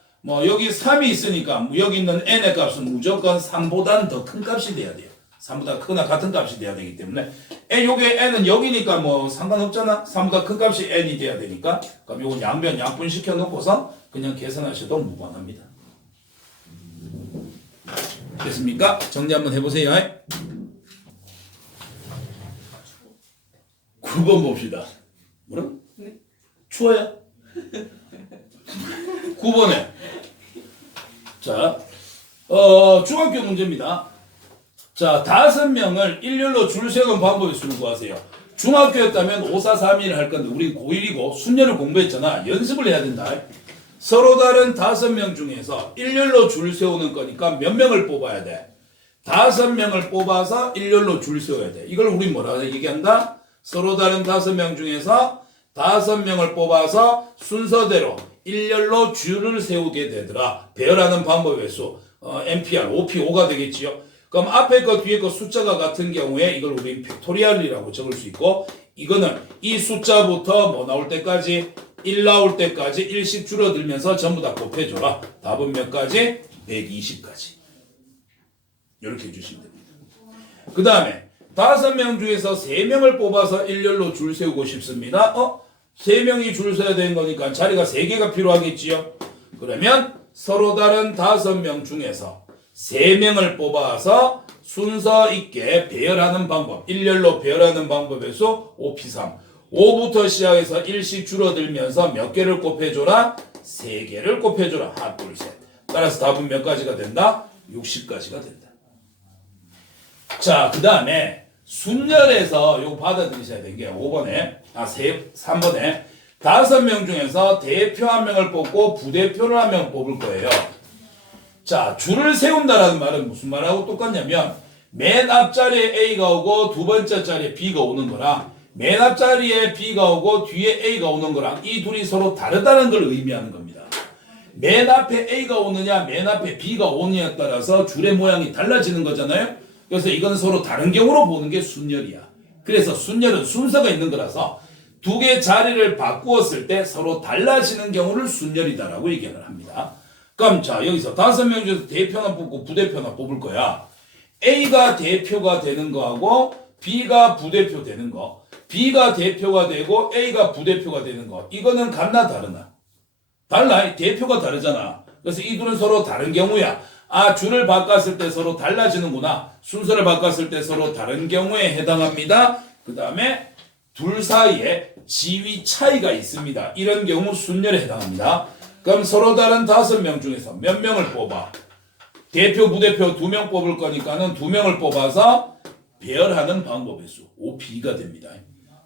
여기 3이 있으니까 여기 있는 n의 값은 무조건 3보다는 더 큰 값이 돼야 돼요. 3보다 크거나 같은 값이 돼야 되기 때문에 요게 n은 여기니까 상관없잖아. 3보다 큰 값이 n이 돼야 되니까 그럼 요건 양변 양분 시켜 놓고서 그냥 계산하셔도 무방합니다. 됐습니까? 정리 한번 해보세요. 9번 봅시다. 뭐라? 네. 추워요? 9번에 자, 중학교 문제입니다. 자, 5명을 일렬로 줄 세우는 방법의 수를 구하세요. 중학교였다면 5, 4, 3, 1을 할 건데 우리 고1이고 순열을 공부했잖아. 연습을 해야 된다. 서로 다른 5명 중에서 일렬로 줄 세우는 거니까 몇 명을 뽑아야 돼? 5명을 뽑아서 일렬로 줄 세워야 돼. 이걸 우리 뭐라고 얘기한다? 서로 다른 5명 중에서 5명을 뽑아서 순서대로 일렬로 줄을 세우게 되더라. 배열하는 방법의 수. NPR, OP5가 되겠지요. 그럼 앞에 거 뒤에 거 숫자가 같은 경우에 이걸 우리 팩토리얼이라고 적을 수 있고 이거는 이 숫자부터 나올 때까지 1 나올 때까지 1씩 줄어들면서 전부 다 곱해줘라. 답은 몇 가지? 120까지. 이렇게 해주시면 됩니다. 그 다음에 5명 중에서 3명을 뽑아서 일렬로 줄 세우고 싶습니다. 3명이 줄 서야 되는 거니까 자리가 3개가 필요하겠지요. 그러면 서로 다른 5명 중에서 3명을 뽑아서 순서 있게 배열하는 방법, 일렬로 배열하는 방법에서 5P3. 5부터 시작해서 1씩 줄어들면서 몇 개를 곱해줘라? 3개를 곱해줘라. 하나, 둘, 셋. 따라서 답은 몇 가지가 된다? 60가지가 된다. 자, 그 다음에 순열에서 요거 받아들이셔야 되는 게 3번에 5명 중에서 대표 1명을 뽑고 부대표를 1명 뽑을 거예요. 자, 줄을 세운다라는 말은 무슨 말하고 똑같냐면 맨 앞자리에 A가 오고 두 번째 자리에 B가 오는 거랑 맨 앞자리에 B가 오고 뒤에 A가 오는 거랑 이 둘이 서로 다르다는 걸 의미하는 겁니다. 맨 앞에 A가 오느냐 맨 앞에 B가 오느냐에 따라서 줄의 모양이 달라지는 거잖아요. 그래서 이건 서로 다른 경우로 보는 게 순열이야. 그래서 순열은 순서가 있는 거라서 두 개 자리를 바꾸었을 때 서로 달라지는 경우를 순열이다라고 얘기를 합니다. 그럼 자, 여기서 5명 중에서 대표나 뽑고 부대표나 뽑을 거야. A가 대표가 되는 거하고 B가 부대표 되는 거, B가 대표가 되고 A가 부대표가 되는 거, 이거는 같나 다르나? 달라. 대표가 다르잖아. 그래서 이 둘은 서로 다른 경우야. 아, 줄을 바꿨을 때 서로 달라지는구나. 순서를 바꿨을 때 서로 다른 경우에 해당합니다. 그 다음에 둘 사이에 지위 차이가 있습니다. 이런 경우 순열에 해당합니다. 그럼 서로 다른 5명 중에서 몇 명을 뽑아? 대표, 부대표 2명 뽑을 거니까는 2명을 뽑아서 배열하는 방법의 수 5P가 됩니다.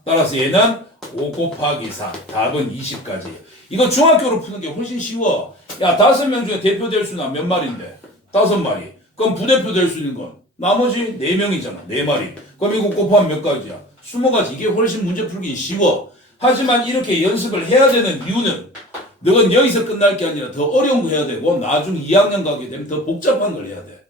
따라서 얘는 5 곱하기 4, 답은 20까지예요. 이거 중학교로 푸는 게 훨씬 쉬워. 야, 5명 중에 대표 될 수는 몇 마리인데? 5마리. 그럼 부대표 될 수 있는 건 나머지 4명이잖아. 4마리. 그럼 이거 곱하면 몇 가지야? 20가지. 이게 훨씬 문제 풀기 쉬워. 하지만 이렇게 연습을 해야 되는 이유는 너는 여기서 끝날 게 아니라 더 어려운 거 해야 되고 나중 2학년 가게 되면 더 복잡한 걸 해야 돼.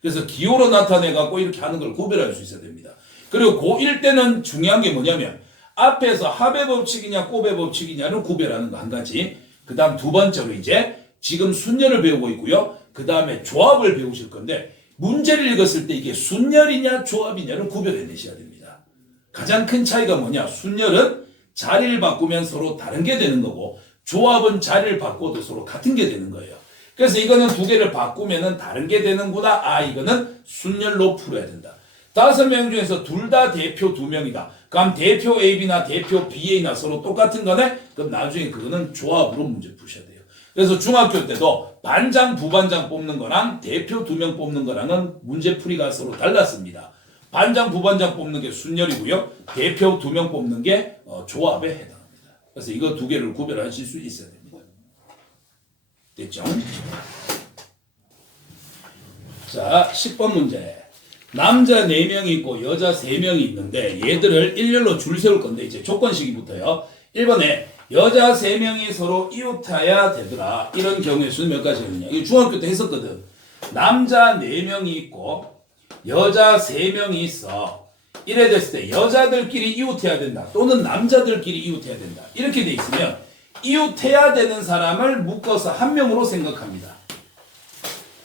그래서 기호로 나타내갖고 이렇게 하는 걸 구별할 수 있어야 됩니다. 그리고 고1 때는 중요한 게 뭐냐면 앞에서 합의 법칙이냐 곱의 법칙이냐를 구별하는 거 한 가지. 그 다음 두 번째로 이제 지금 순열을 배우고 있고요. 그 다음에 조합을 배우실 건데 문제를 읽었을 때 이게 순열이냐 조합이냐를 구별해내셔야 됩니다. 가장 큰 차이가 뭐냐? 순열은 자리를 바꾸면 서로 다른 게 되는 거고 조합은 자리를 바꿔도 서로 같은 게 되는 거예요. 그래서 이거는 두 개를 바꾸면은 다른 게 되는구나. 아, 이거는 순열로 풀어야 된다. 5명 중에서 둘 다 대표 2명이다. 그럼 대표 AB나 대표 BA나 서로 똑같은 거네? 그럼 나중에 그거는 조합으로 문제 푸셔야 돼요. 그래서 중학교 때도 반장, 부반장 뽑는 거랑 대표 2명 뽑는 거랑은 문제풀이가 서로 달랐습니다. 반장, 부반장 뽑는 게 순열이고요. 대표 2명 뽑는 게 조합에 해당합니다. 그래서 이거 두 개를 구별하실 수 있어야 됩니다. 됐죠? 자, 10번 문제. 남자 4명이 있고 여자 3명이 있는데 얘들을 일렬로 줄 세울 건데 이제 조건식이부터요. 1번에 여자 3명이 서로 이웃해야 되더라. 이런 경우의 수는 몇 가지가 있느냐. 이거 중학교 때 했었거든. 남자 4명이 있고 여자 3명이 있어. 이래 됐을 때 여자들끼리 이웃해야 된다. 또는 남자들끼리 이웃해야 된다. 이렇게 돼 있으면 이웃해야 되는 사람을 묶어서 한 명으로 생각합니다.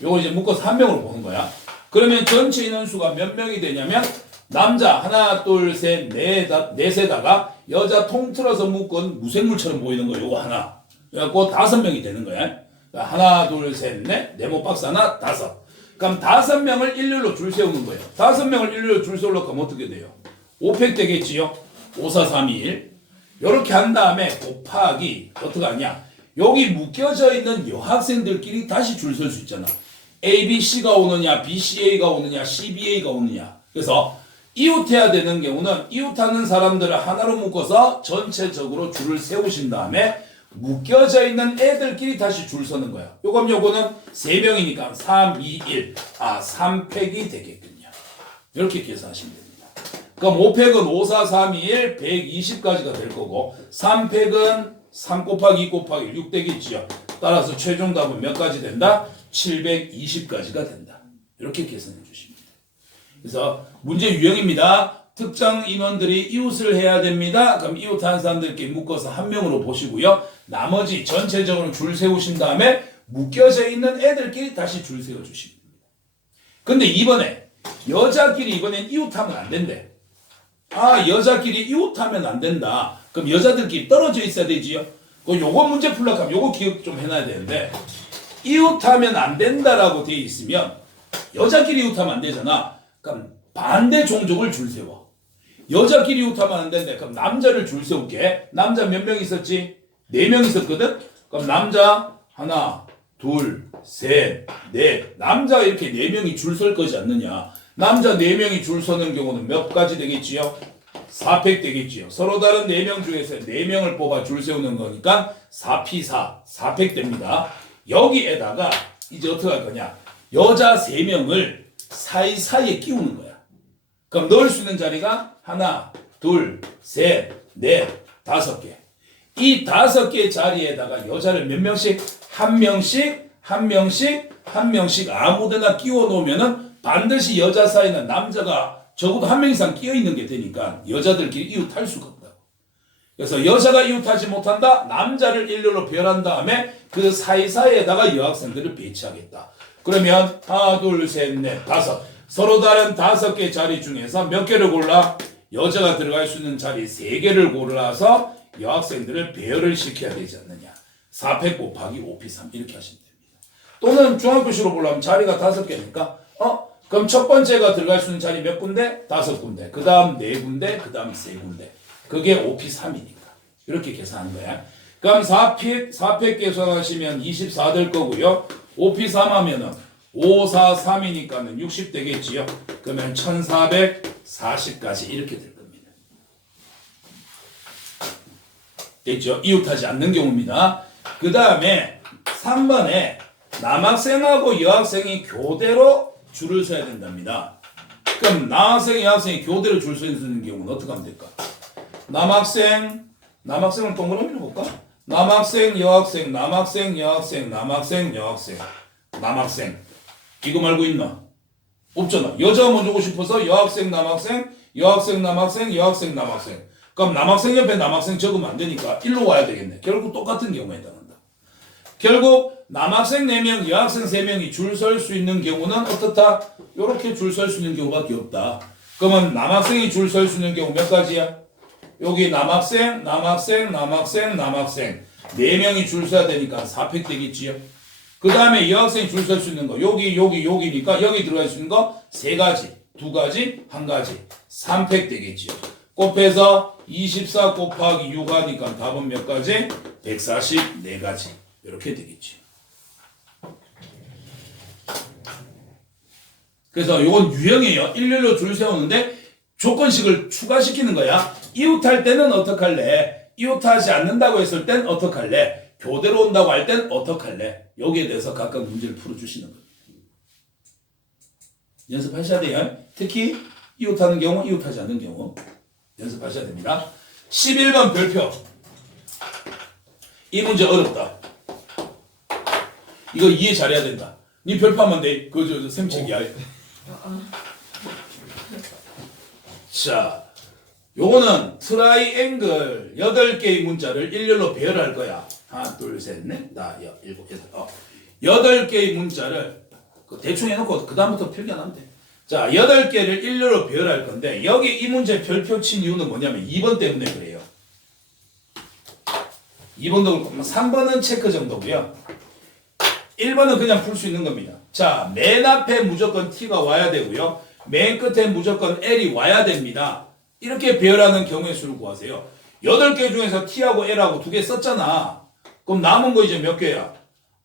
요거 이제 묶어서 한 명으로 보는 거야. 그러면 전체 인원수가 몇 명이 되냐면 남자 하나 둘 셋 넷에다가 여자 통틀어서 묶은 무생물처럼 보이는 거 요거 하나. 그래갖고 5명이 되는 거야. 하나 둘 셋 넷 네모 박스 하나 5. 그럼 5명을 일렬로 줄 세우는 거예요. 5명을 일렬로 줄 세우려고 하면 어떻게 돼요? 5팩 되겠지요? 5, 4, 3, 2, 1. 요렇게 한 다음에 곱하기 어떻게 하냐? 여기 묶여져 있는 여학생들끼리 다시 줄 설 수 있잖아. A, B, C가 오느냐, B, C, A가 오느냐, C, B, A가 오느냐. 그래서 이웃해야 되는 경우는 이웃하는 사람들을 하나로 묶어서 전체적으로 줄을 세우신 다음에 묶여져 있는 애들끼리 다시 줄 서는 거야. 요거는 3명이니까 3, 2, 1. 3팩이 되겠군요. 이렇게 계산하시면 됩니다. 그럼 5팩은 5, 4, 3, 2, 1, 120까지가 될 거고 3팩은 3 곱하기 2 곱하기 6 되겠지요. 따라서 최종 답은 몇 가지 된다? 720까지가 된다. 이렇게 계산해 주십니다. 그래서 문제 유형입니다. 특정 인원들이 이웃을 해야 됩니다. 그럼 이웃한 사람들끼리 묶어서 한 명으로 보시고요. 나머지 전체적으로 줄 세우신 다음에 묶여져 있는 애들끼리 다시 줄 세워 주십니다. 근데 이번에 여자끼리 이번엔 이웃하면 안 된대. 여자끼리 이웃하면 안 된다. 그럼 여자들끼리 떨어져 있어야 되지요. 요거 문제 풀려고 하면 요거 기억 좀 해놔야 되는데 이웃하면 안 된다라고 돼 있으면 여자끼리 이웃하면 안 되잖아. 그럼 반대 종족을 줄 세워. 여자끼리 이웃하면 안 된대. 그럼 남자를 줄 세울게. 남자 몇 명 있었지? 4명 있었거든? 그럼 남자 하나, 둘, 셋, 넷. 남자 이렇게 4명이 줄 설 거지 않느냐. 남자 4명이 줄 서는 경우는 몇 가지 되겠지요? 4팩 되겠지요. 서로 다른 4명 중에서 4명을 뽑아 줄 세우는 거니까 4P4, 4팩 됩니다. 여기에다가 이제 어떻게 할 거냐. 여자 3명을 사이사이에 끼우는 거야. 그럼 넣을 수 있는 자리가 하나, 둘, 셋, 넷, 5개. 이 5개 자리에다가 여자를 몇 명씩? 한 명씩, 한 명씩, 한 명씩 아무데나 끼워 놓으면은 반드시 여자 사이는 남자가 적어도 한 명 이상 끼어 있는 게 되니까 여자들끼리 이웃할 수가 없다고. 그래서 여자가 이웃하지 못한다. 남자를 일렬로 배열한 다음에 그 사이사이에다가 여학생들을 배치하겠다. 그러면 하나, 둘, 셋, 넷, 5. 서로 다른 5개 자리 중에서 몇 개를 골라? 여자가 들어갈 수 있는 자리 3개를 골라서 여학생들을 배열을 시켜야 되지 않느냐. 4팩 곱하기 5P3 이렇게 하시면 됩니다. 또는 중학교시로 보려면 자리가 5개니까 그럼 첫 번째가 들어갈 수 있는 자리 몇 군데? 5군데. 그 다음 4군데, 그 다음 3군데. 그게 5P3이니까. 이렇게 계산하는 거야. 그럼 4팩 계산하시면 24 될 거고요. 5P3 하면은 5, 4, 3이니까는 60 되겠지요. 그러면 1440까지 이렇게 될 겁니다. 됐죠? 이웃하지 않는 경우입니다. 그 다음에 3번에 남학생하고 여학생이 교대로 줄을 서야 된답니다. 그럼 남학생, 여학생이 교대로 줄 서 있는 경우는 어떻게 하면 될까? 남학생을 동그라미로 볼까? 남학생, 여학생, 남학생, 여학생, 남학생, 여학생, 남학생. 이거 말고 있나? 없잖아. 여자가 먼저 오고 싶어서 여학생, 남학생, 여학생, 남학생, 여학생, 남학생. 그럼 남학생 옆에 남학생 적으면 안 되니까 일로 와야 되겠네. 결국 똑같은 경우에 해당한다. 결국 남학생 4명, 여학생 3명이 줄 설 수 있는 경우는 어떻다? 이렇게 줄 설 수 있는 경우밖에 없다. 그러면 남학생이 줄 설 수 있는 경우 몇 가지야? 여기 남학생, 남학생, 남학생, 남학생 4명이 줄 서야 되니까 4팩 되겠지요. 그 다음에 여학생이 줄 설 수 있는 거 여기니까 여기 들어갈 수 있는 거 3가지, 2가지, 1가지 3팩 되겠지요. 곱해서 24 곱하기 6 하니까 답은 몇 가지? 144가지 이렇게 되겠지. 그래서 이건 유형이에요. 일렬로 줄 세우는데 조건식을 추가시키는 거야. 이웃할 때는 어떡할래? 이웃하지 않는다고 했을 땐 어떡할래? 교대로 온다고 할 땐 어떡할래? 여기에 대해서 각각 문제를 풀어주시는 거예요. 연습하셔야 돼요. 특히 이웃하는 경우, 이웃하지 않는 경우 연습하셔야 됩니다. 11번 별표. 이 문제 어렵다. 이거 이해 잘해야 된다. 니 별표하면 돼. 그거 쌤책이야. 자, 요거는 트라이앵글 8개의 문자를 일렬로 배열할 거야. 하나, 둘, 셋, 넷, 다, 일곱, 여덟. 8개의 문자를 대충 해놓고 그 다음부터 필기하면 돼. 자, 8개를 일렬로 배열할 건데 여기 이 문제 별표 친 이유는 뭐냐면 2번 때문에 그래요. 2번도 그렇고 3번은 체크 정도고요. 1번은 그냥 풀 수 있는 겁니다. 자, 맨 앞에 무조건 T가 와야 되고요. 맨 끝에 무조건 L이 와야 됩니다. 이렇게 배열하는 경우의 수를 구하세요. 8개 중에서 T하고 L하고 2개 썼잖아. 그럼 남은 거 이제 몇 개야?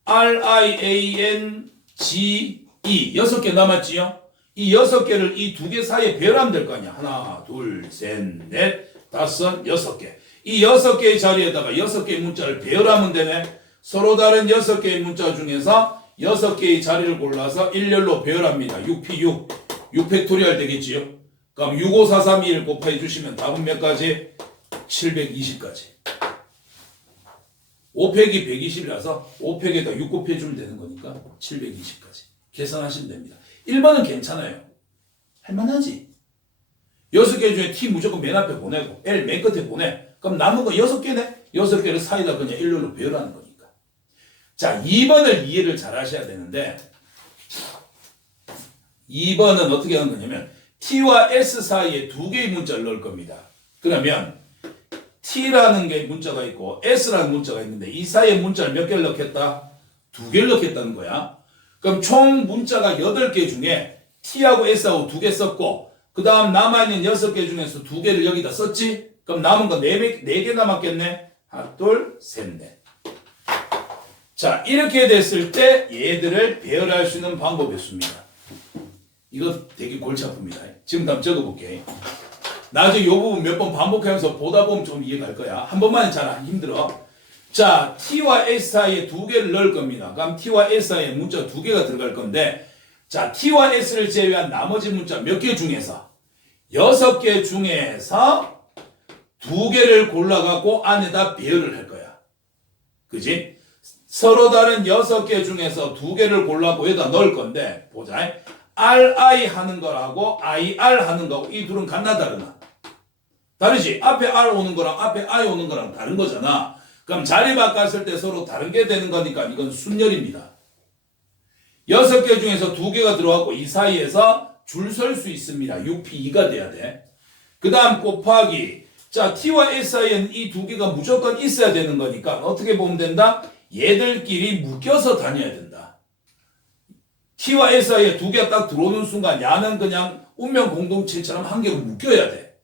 R, I, A, N, G, E 6개 남았지요? 이 6개를 이 2개 사이에 배열하면 될 거 아니야. 하나, 둘, 셋, 넷, 다섯, 6개. 이 6개의 자리에다가 6개의 문자를 배열하면 되네. 서로 다른 6개의 문자 중에서 6개의 자리를 골라서 일렬로 배열합니다. 6P6. 6팩토리얼 되겠지요? 그럼 65431 곱해 주시면 답은 몇 가지? 720까지. 5팩이 120이라서 5팩에다 6 곱해주면 되는 거니까 720까지. 계산하시면 됩니다. 1번은 괜찮아요. 할만하지? 6개 중에 T 무조건 맨 앞에 보내고 L 맨 끝에 보내. 그럼 남은 거 6개네? 6개를 사이다 그냥 일렬로 배열하는 거니까. 자, 2번을 이해를 잘 하셔야 되는데 2번은 어떻게 하는 거냐면 T와 S 사이에 2개의 문자를 넣을 겁니다. 그러면 T라는 게 문자가 있고 S라는 문자가 있는데 이 사이에 문자를 몇 개를 넣겠다? 두 개를 넣겠다는 거야. 그럼 총 문자가 8개 중에 T하고 S하고 2개 썼고 그 다음 남아있는 6개 중에서 2개를 여기다 썼지? 그럼 남은 거 4개 남았겠네? 하나, 둘, 셋, 넷. 자, 이렇게 됐을 때 얘들을 배열할 수 있는 방법이었습니다. 이거 되게 골치 아픕니다. 지금 한번 적어볼게. 나중에 이 부분 몇 번 반복하면서 보다 보면 좀 이해갈 거야. 한 번만은 잘 안 힘들어. 자, T와 S 사이에 2개를 넣을 겁니다. 그럼 T와 S 사이에 문자 2개가 들어갈 건데 자, T와 S를 제외한 나머지 문자 몇 개 중에서 6개 중에서 2개를 골라갖고 안에다 배열을 할 거야. 그지? 서로 다른 6개 중에서 2개를 골라갖고 여기다 넣을 건데 보자. RI 하는 거라고 IR 하는 거하고 이 둘은 같나 다르나? 다르지? 앞에 R 오는 거랑 앞에 I 오는 거랑 다른 거잖아. 그럼 자리 바꿨을 때 서로 다른 게 되는 거니까 이건 순열입니다. 6개 중에서 2개가 들어왔고 이 사이에서 줄 설 수 있습니다. 6P2가 돼야 돼. 그 다음 곱하기 자 T와 S 사이에는 이 2개가 무조건 있어야 되는 거니까 어떻게 보면 된다? 얘들끼리 묶여서 다녀야 된다. T와 S 사이에 2개가 딱 들어오는 순간 야는 그냥 운명 공동체처럼 한 개로 묶여야 돼.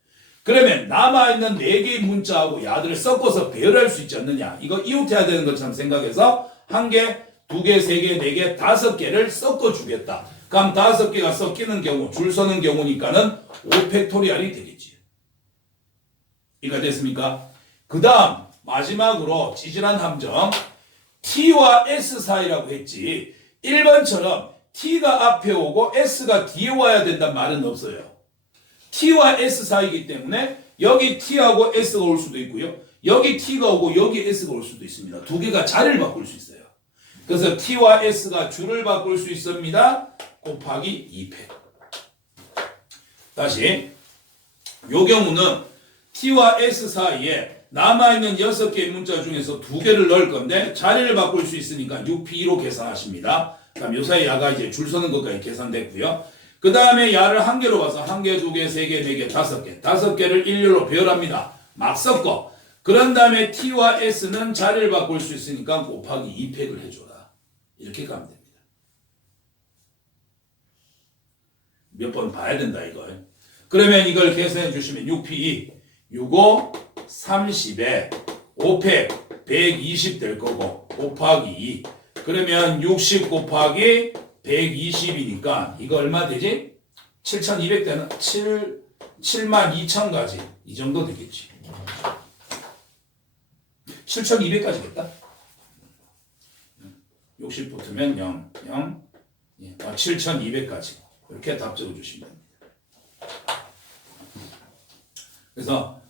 그러면 남아있는 4개의 문자하고 야들을 섞어서 배열할 수 있지 않느냐. 이거 이웃해야 되는 것처럼 생각해서 1개, 2개, 3개, 4개, 5개를 섞어주겠다. 그럼 5개가 섞이는 경우, 줄 서는 경우니까는 5팩토리얼이 되겠지. 이해가 됐습니까? 그 다음 마지막으로 찌질한 함정 T와 S 사이라고 했지 1번처럼 T가 앞에 오고 S가 뒤에 와야 된다는 말은 없어요. T와 S 사이이기 때문에 여기 T하고 S가 올 수도 있고요. 여기 T가 오고 여기 S가 올 수도 있습니다. 2개가 자리를 바꿀 수 있어요. 그래서 T와 S가 줄을 바꿀 수 있습니다. 곱하기 2팩. 다시 요 경우는 T와 S 사이에 남아있는 6개의 문자 중에서 2개를 넣을 건데 자리를 바꿀 수 있으니까 6P2로 계산하십니다. 그럼 요 사이 야가 이제 줄 서는 것까지 계산됐고요. 그 다음에 야를 1개로 봐서 1개, 2개, 3개, 4개, 5개 5개를 일렬로 배열합니다. 막 섞어. 그런 다음에 T와 S는 자리를 바꿀 수 있으니까 곱하기 2팩을 해줘라. 이렇게 가면 됩니다. 몇 번 봐야 된다 이걸. 그러면 이걸 계산해 주시면 6P2 65 30에 5팩 120 될 거고 곱하기 2 그러면 60 곱하기 120이니까 이거 얼마 되지? 7,200 되는 72,000가지 이 정도 되겠지. 7,200까지겠다. 60 붙으면 0, 0, 7,200까지 이렇게 답 적어주시면 됩니다. 그래서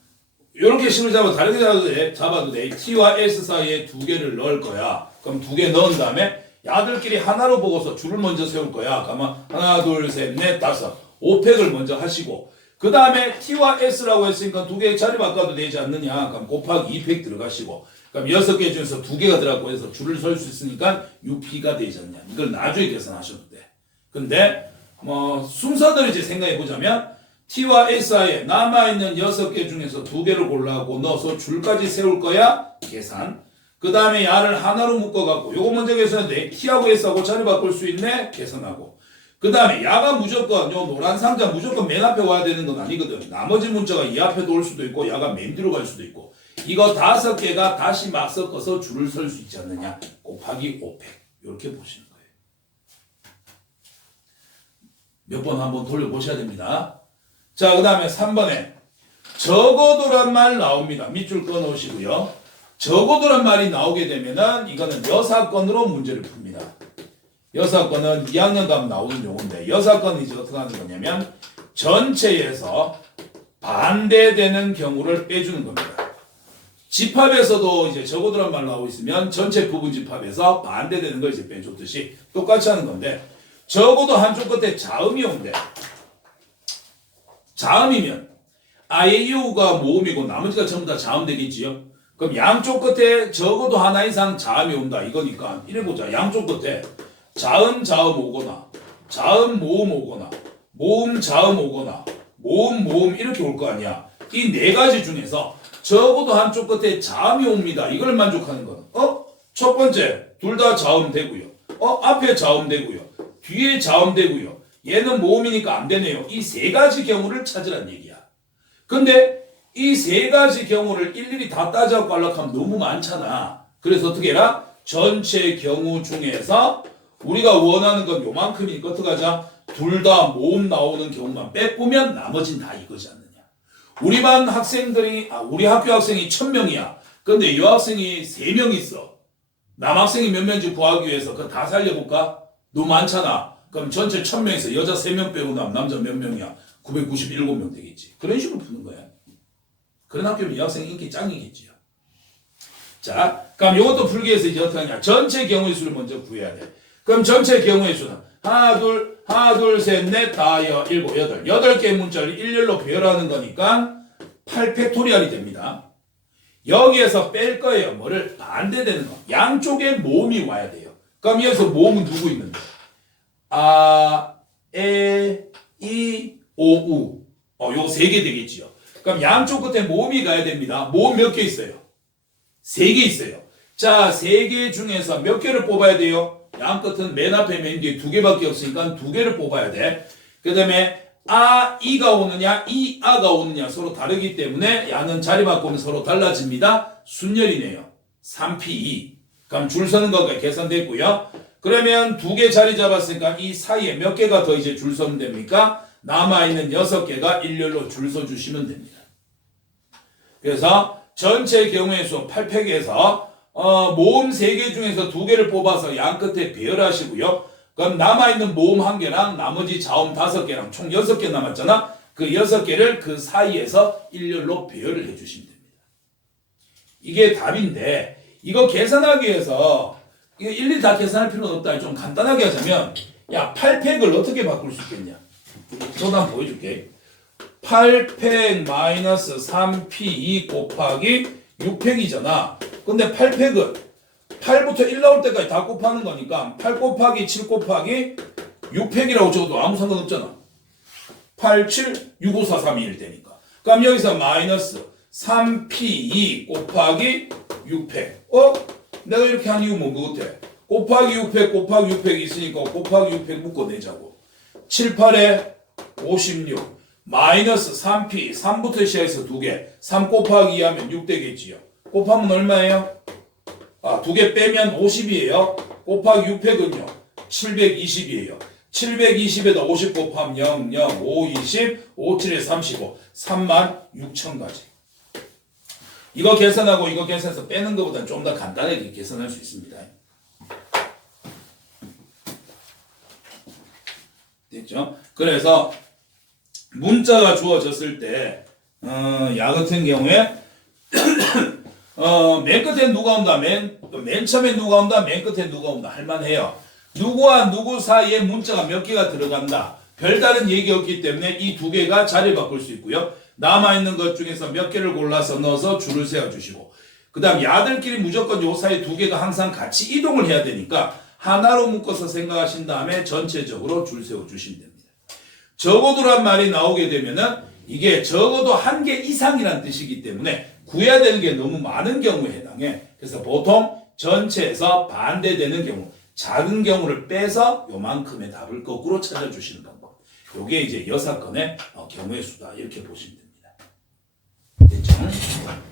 이렇게 식을 잡아도 돼. T와 S 사이에 2개를 넣을 거야. 그럼 2개 넣은 다음에 야들끼리 하나로 보고서 줄을 먼저 세울 거야. 그러면 하나, 둘, 셋, 넷, 다섯 5팩을 먼저 하시고 그 다음에 T와 S라고 했으니까 2개 자리 바꿔도 되지 않느냐. 그럼 곱하기 2팩 들어가시고 그럼 6개 중에서 2개가 들어가고 해서 줄을 설 수 있으니까 6P가 되지 않냐. 이걸 나중에 계산하셔도 돼. 근데 순서대로 이제 생각해 보자면 T와 S 사이에 남아있는 6개 중에서 2개를 골라고 넣어서 줄까지 세울 거야. 계산. 그 다음에 야를 하나로 묶어갖고 요거 먼저 계산했는데 T하고 S하고 자리 바꿀 수 있네. 계산하고. 그 다음에 야가 무조건 요 노란 상자 무조건 맨 앞에 와야 되는 건 아니거든. 나머지 문자가 이 앞에도 올 수도 있고 야가 맨 뒤로 갈 수도 있고. 이거 5개가 다시 막 섞어서 줄을 설 수 있지 않느냐. 곱하기 5팩. 이렇게 보시는 거예요. 몇 번 한번 돌려보셔야 됩니다. 자, 그 다음에 3번에 적어도란 말 나옵니다. 밑줄 꺼놓으시고요. 적어도란 말이 나오게 되면은 이거는 여사건으로 문제를 풉니다. 여사건은 2학년 가면 나오는 용어인데 여사건은 이제 어떻게 하는 거냐면 전체에서 반대되는 경우를 빼주는 겁니다. 집합에서도 이제 적어도란 말 나오고 있으면 전체 부분 집합에서 반대되는 걸 이제 빼줬듯이 똑같이 하는 건데 적어도 한쪽 끝에 자음이 온대. 자음이면 아이유가 모음이고 나머지가 전부 다 자음 되겠지요. 그럼 양쪽 끝에 적어도 하나 이상 자음이 온다 이거니까 이래 보자. 양쪽 끝에 자음 오거나 자음 모음 오거나 모음 자음 오거나 모음 모음 이렇게 올 거 아니야. 이 4가지 중에서 적어도 한쪽 끝에 자음이 옵니다. 이걸 만족하는 거는 첫 번째, 둘 다 자음되고요. 앞에 자음되고요. 뒤에 자음되고요. 얘는 모음이니까 안 되네요. 이 세 가지 경우를 찾으란 얘기야. 근데 이 세 가지 경우를 일일이 다 따져갖고 하려고 하면 너무 많잖아. 그래서 어떻게 해라? 전체 경우 중에서 우리가 원하는 건 요만큼이니까 어떻게 하자? 둘 다 모음 나오는 경우만 빼보면 나머진 다 이거지 않느냐. 우리 반 학생들이, 우리 학교 학생이 1000명이야. 근데 여학생이 3명 있어. 남학생이 몇 명인지 구하기 위해서 그거 다 살려볼까? 너무 많잖아. 그럼 전체 1000명에서 여자 3명 빼고 남자 몇 명이야? 997명 되겠지. 그런 식으로 푸는 거야. 그런 학교면 여학생 인기 짱이겠지요. 자, 그럼 이것도 풀기 위해서 이제 어떻게 하냐? 전체 경우의 수를 먼저 구해야 돼. 그럼 전체 경우의 수는 하나, 둘, 셋, 넷, 다, 일곱, 여덟. 8개의 문자를 일렬로 배열하는 거니까 8팩토리얼이 됩니다. 여기에서 뺄 거예요. 뭐를? 반대되는 거. 양쪽에 모음이 와야 돼요. 그럼 여기서 모음은 누구 있는데? 아, 에, 이, 오, 우. 요거 3개 되겠지요. 그럼 양쪽 끝에 모음이 가야 됩니다. 모음 몇 개 있어요? 3개 있어요. 자, 3개 중에서 몇 개를 뽑아야 돼요? 양 끝은 맨 앞에 맨 뒤에 2개밖에 없으니까 2개를 뽑아야 돼. 그 다음에 아, 이가 오느냐, 이, 아가 오느냐 서로 다르기 때문에 야는 자리 바꾸면 서로 달라집니다. 순열이네요. 3P2. 그럼 줄 서는 거가 계산됐고요. 그러면 2개 자리 잡았으니까 이 사이에 몇 개가 더 이제 줄 서면 됩니까? 남아있는 6개가 일렬로 줄 서주시면 됩니다. 그래서 전체 경우의 수 8팩에서 모음 3개 중에서 2개를 뽑아서 양 끝에 배열하시고요. 그럼 남아있는 모음 1개랑 나머지 자음 5개랑 총 6개 남았잖아. 그 6개를 그 사이에서 일렬로 배열을 해주시면 됩니다. 이게 답인데 이거 계산하기 위해서 이거 일일이 다 계산할 필요는 없다. 좀 간단하게 하자면 야 8팩을 어떻게 바꿀 수 있겠냐. 저도 한번 보여줄게. 8팩 마이너스 3P2 곱하기 6팩이잖아. 근데 8팩은 8부터 1 나올 때까지 다 곱하는 거니까 8 곱하기 7 곱하기 6팩이라고 적어도 아무 상관없잖아. 8, 7, 6, 5, 4, 3, 2, 1 되니까. 그럼 여기서 마이너스 3P2 곱하기 6팩. 내가 이렇게 한 이유 뭐 같아? 곱하기 6팩 곱하기 6팩이 있으니까 곱하기 6팩 묶어내자고. 7, 8에 56 마이너스 3P 3부터 시작해서 2개 3 곱하기 2 하면 6 되겠지요. 곱하면 얼마예요? 2개 빼면 50이에요. 곱하기 6팩은요 720이에요. 720에다 50 곱하면 0, 0, 5, 20, 5, 7에 35 36,000가지. 이거 계산하고 이거 계산해서 빼는 것보다는 좀 더 간단하게 계산할 수 있습니다. 됐죠? 그래서 문자가 주어졌을 때 야 같은 경우에 맨 끝에 누가 온다, 맨 처음에 누가 온다, 맨 끝에 누가 온다 할만해요. 누구와 누구 사이에 문자가 몇 개가 들어간다. 별다른 얘기 없기 때문에 이 2개가 자리 바꿀 수 있고요. 남아있는 것 중에서 몇 개를 골라서 넣어서 줄을 세워주시고 그 다음 야들끼리 무조건 요 사이 2개가 항상 같이 이동을 해야 되니까 하나로 묶어서 생각하신 다음에 전체적으로 줄 세워주시면 됩니다. 적어도란 말이 나오게 되면은 이게 적어도 1개 이상이란 뜻이기 때문에 구해야 되는 게 너무 많은 경우에 해당해. 그래서 보통 전체에서 반대되는 경우, 작은 경우를 빼서 요만큼의 답을 거꾸로 찾아주시는 방법. 요게 이제 6건의 경우의 수다. 이렇게 보시면 됩니다. 됐죠?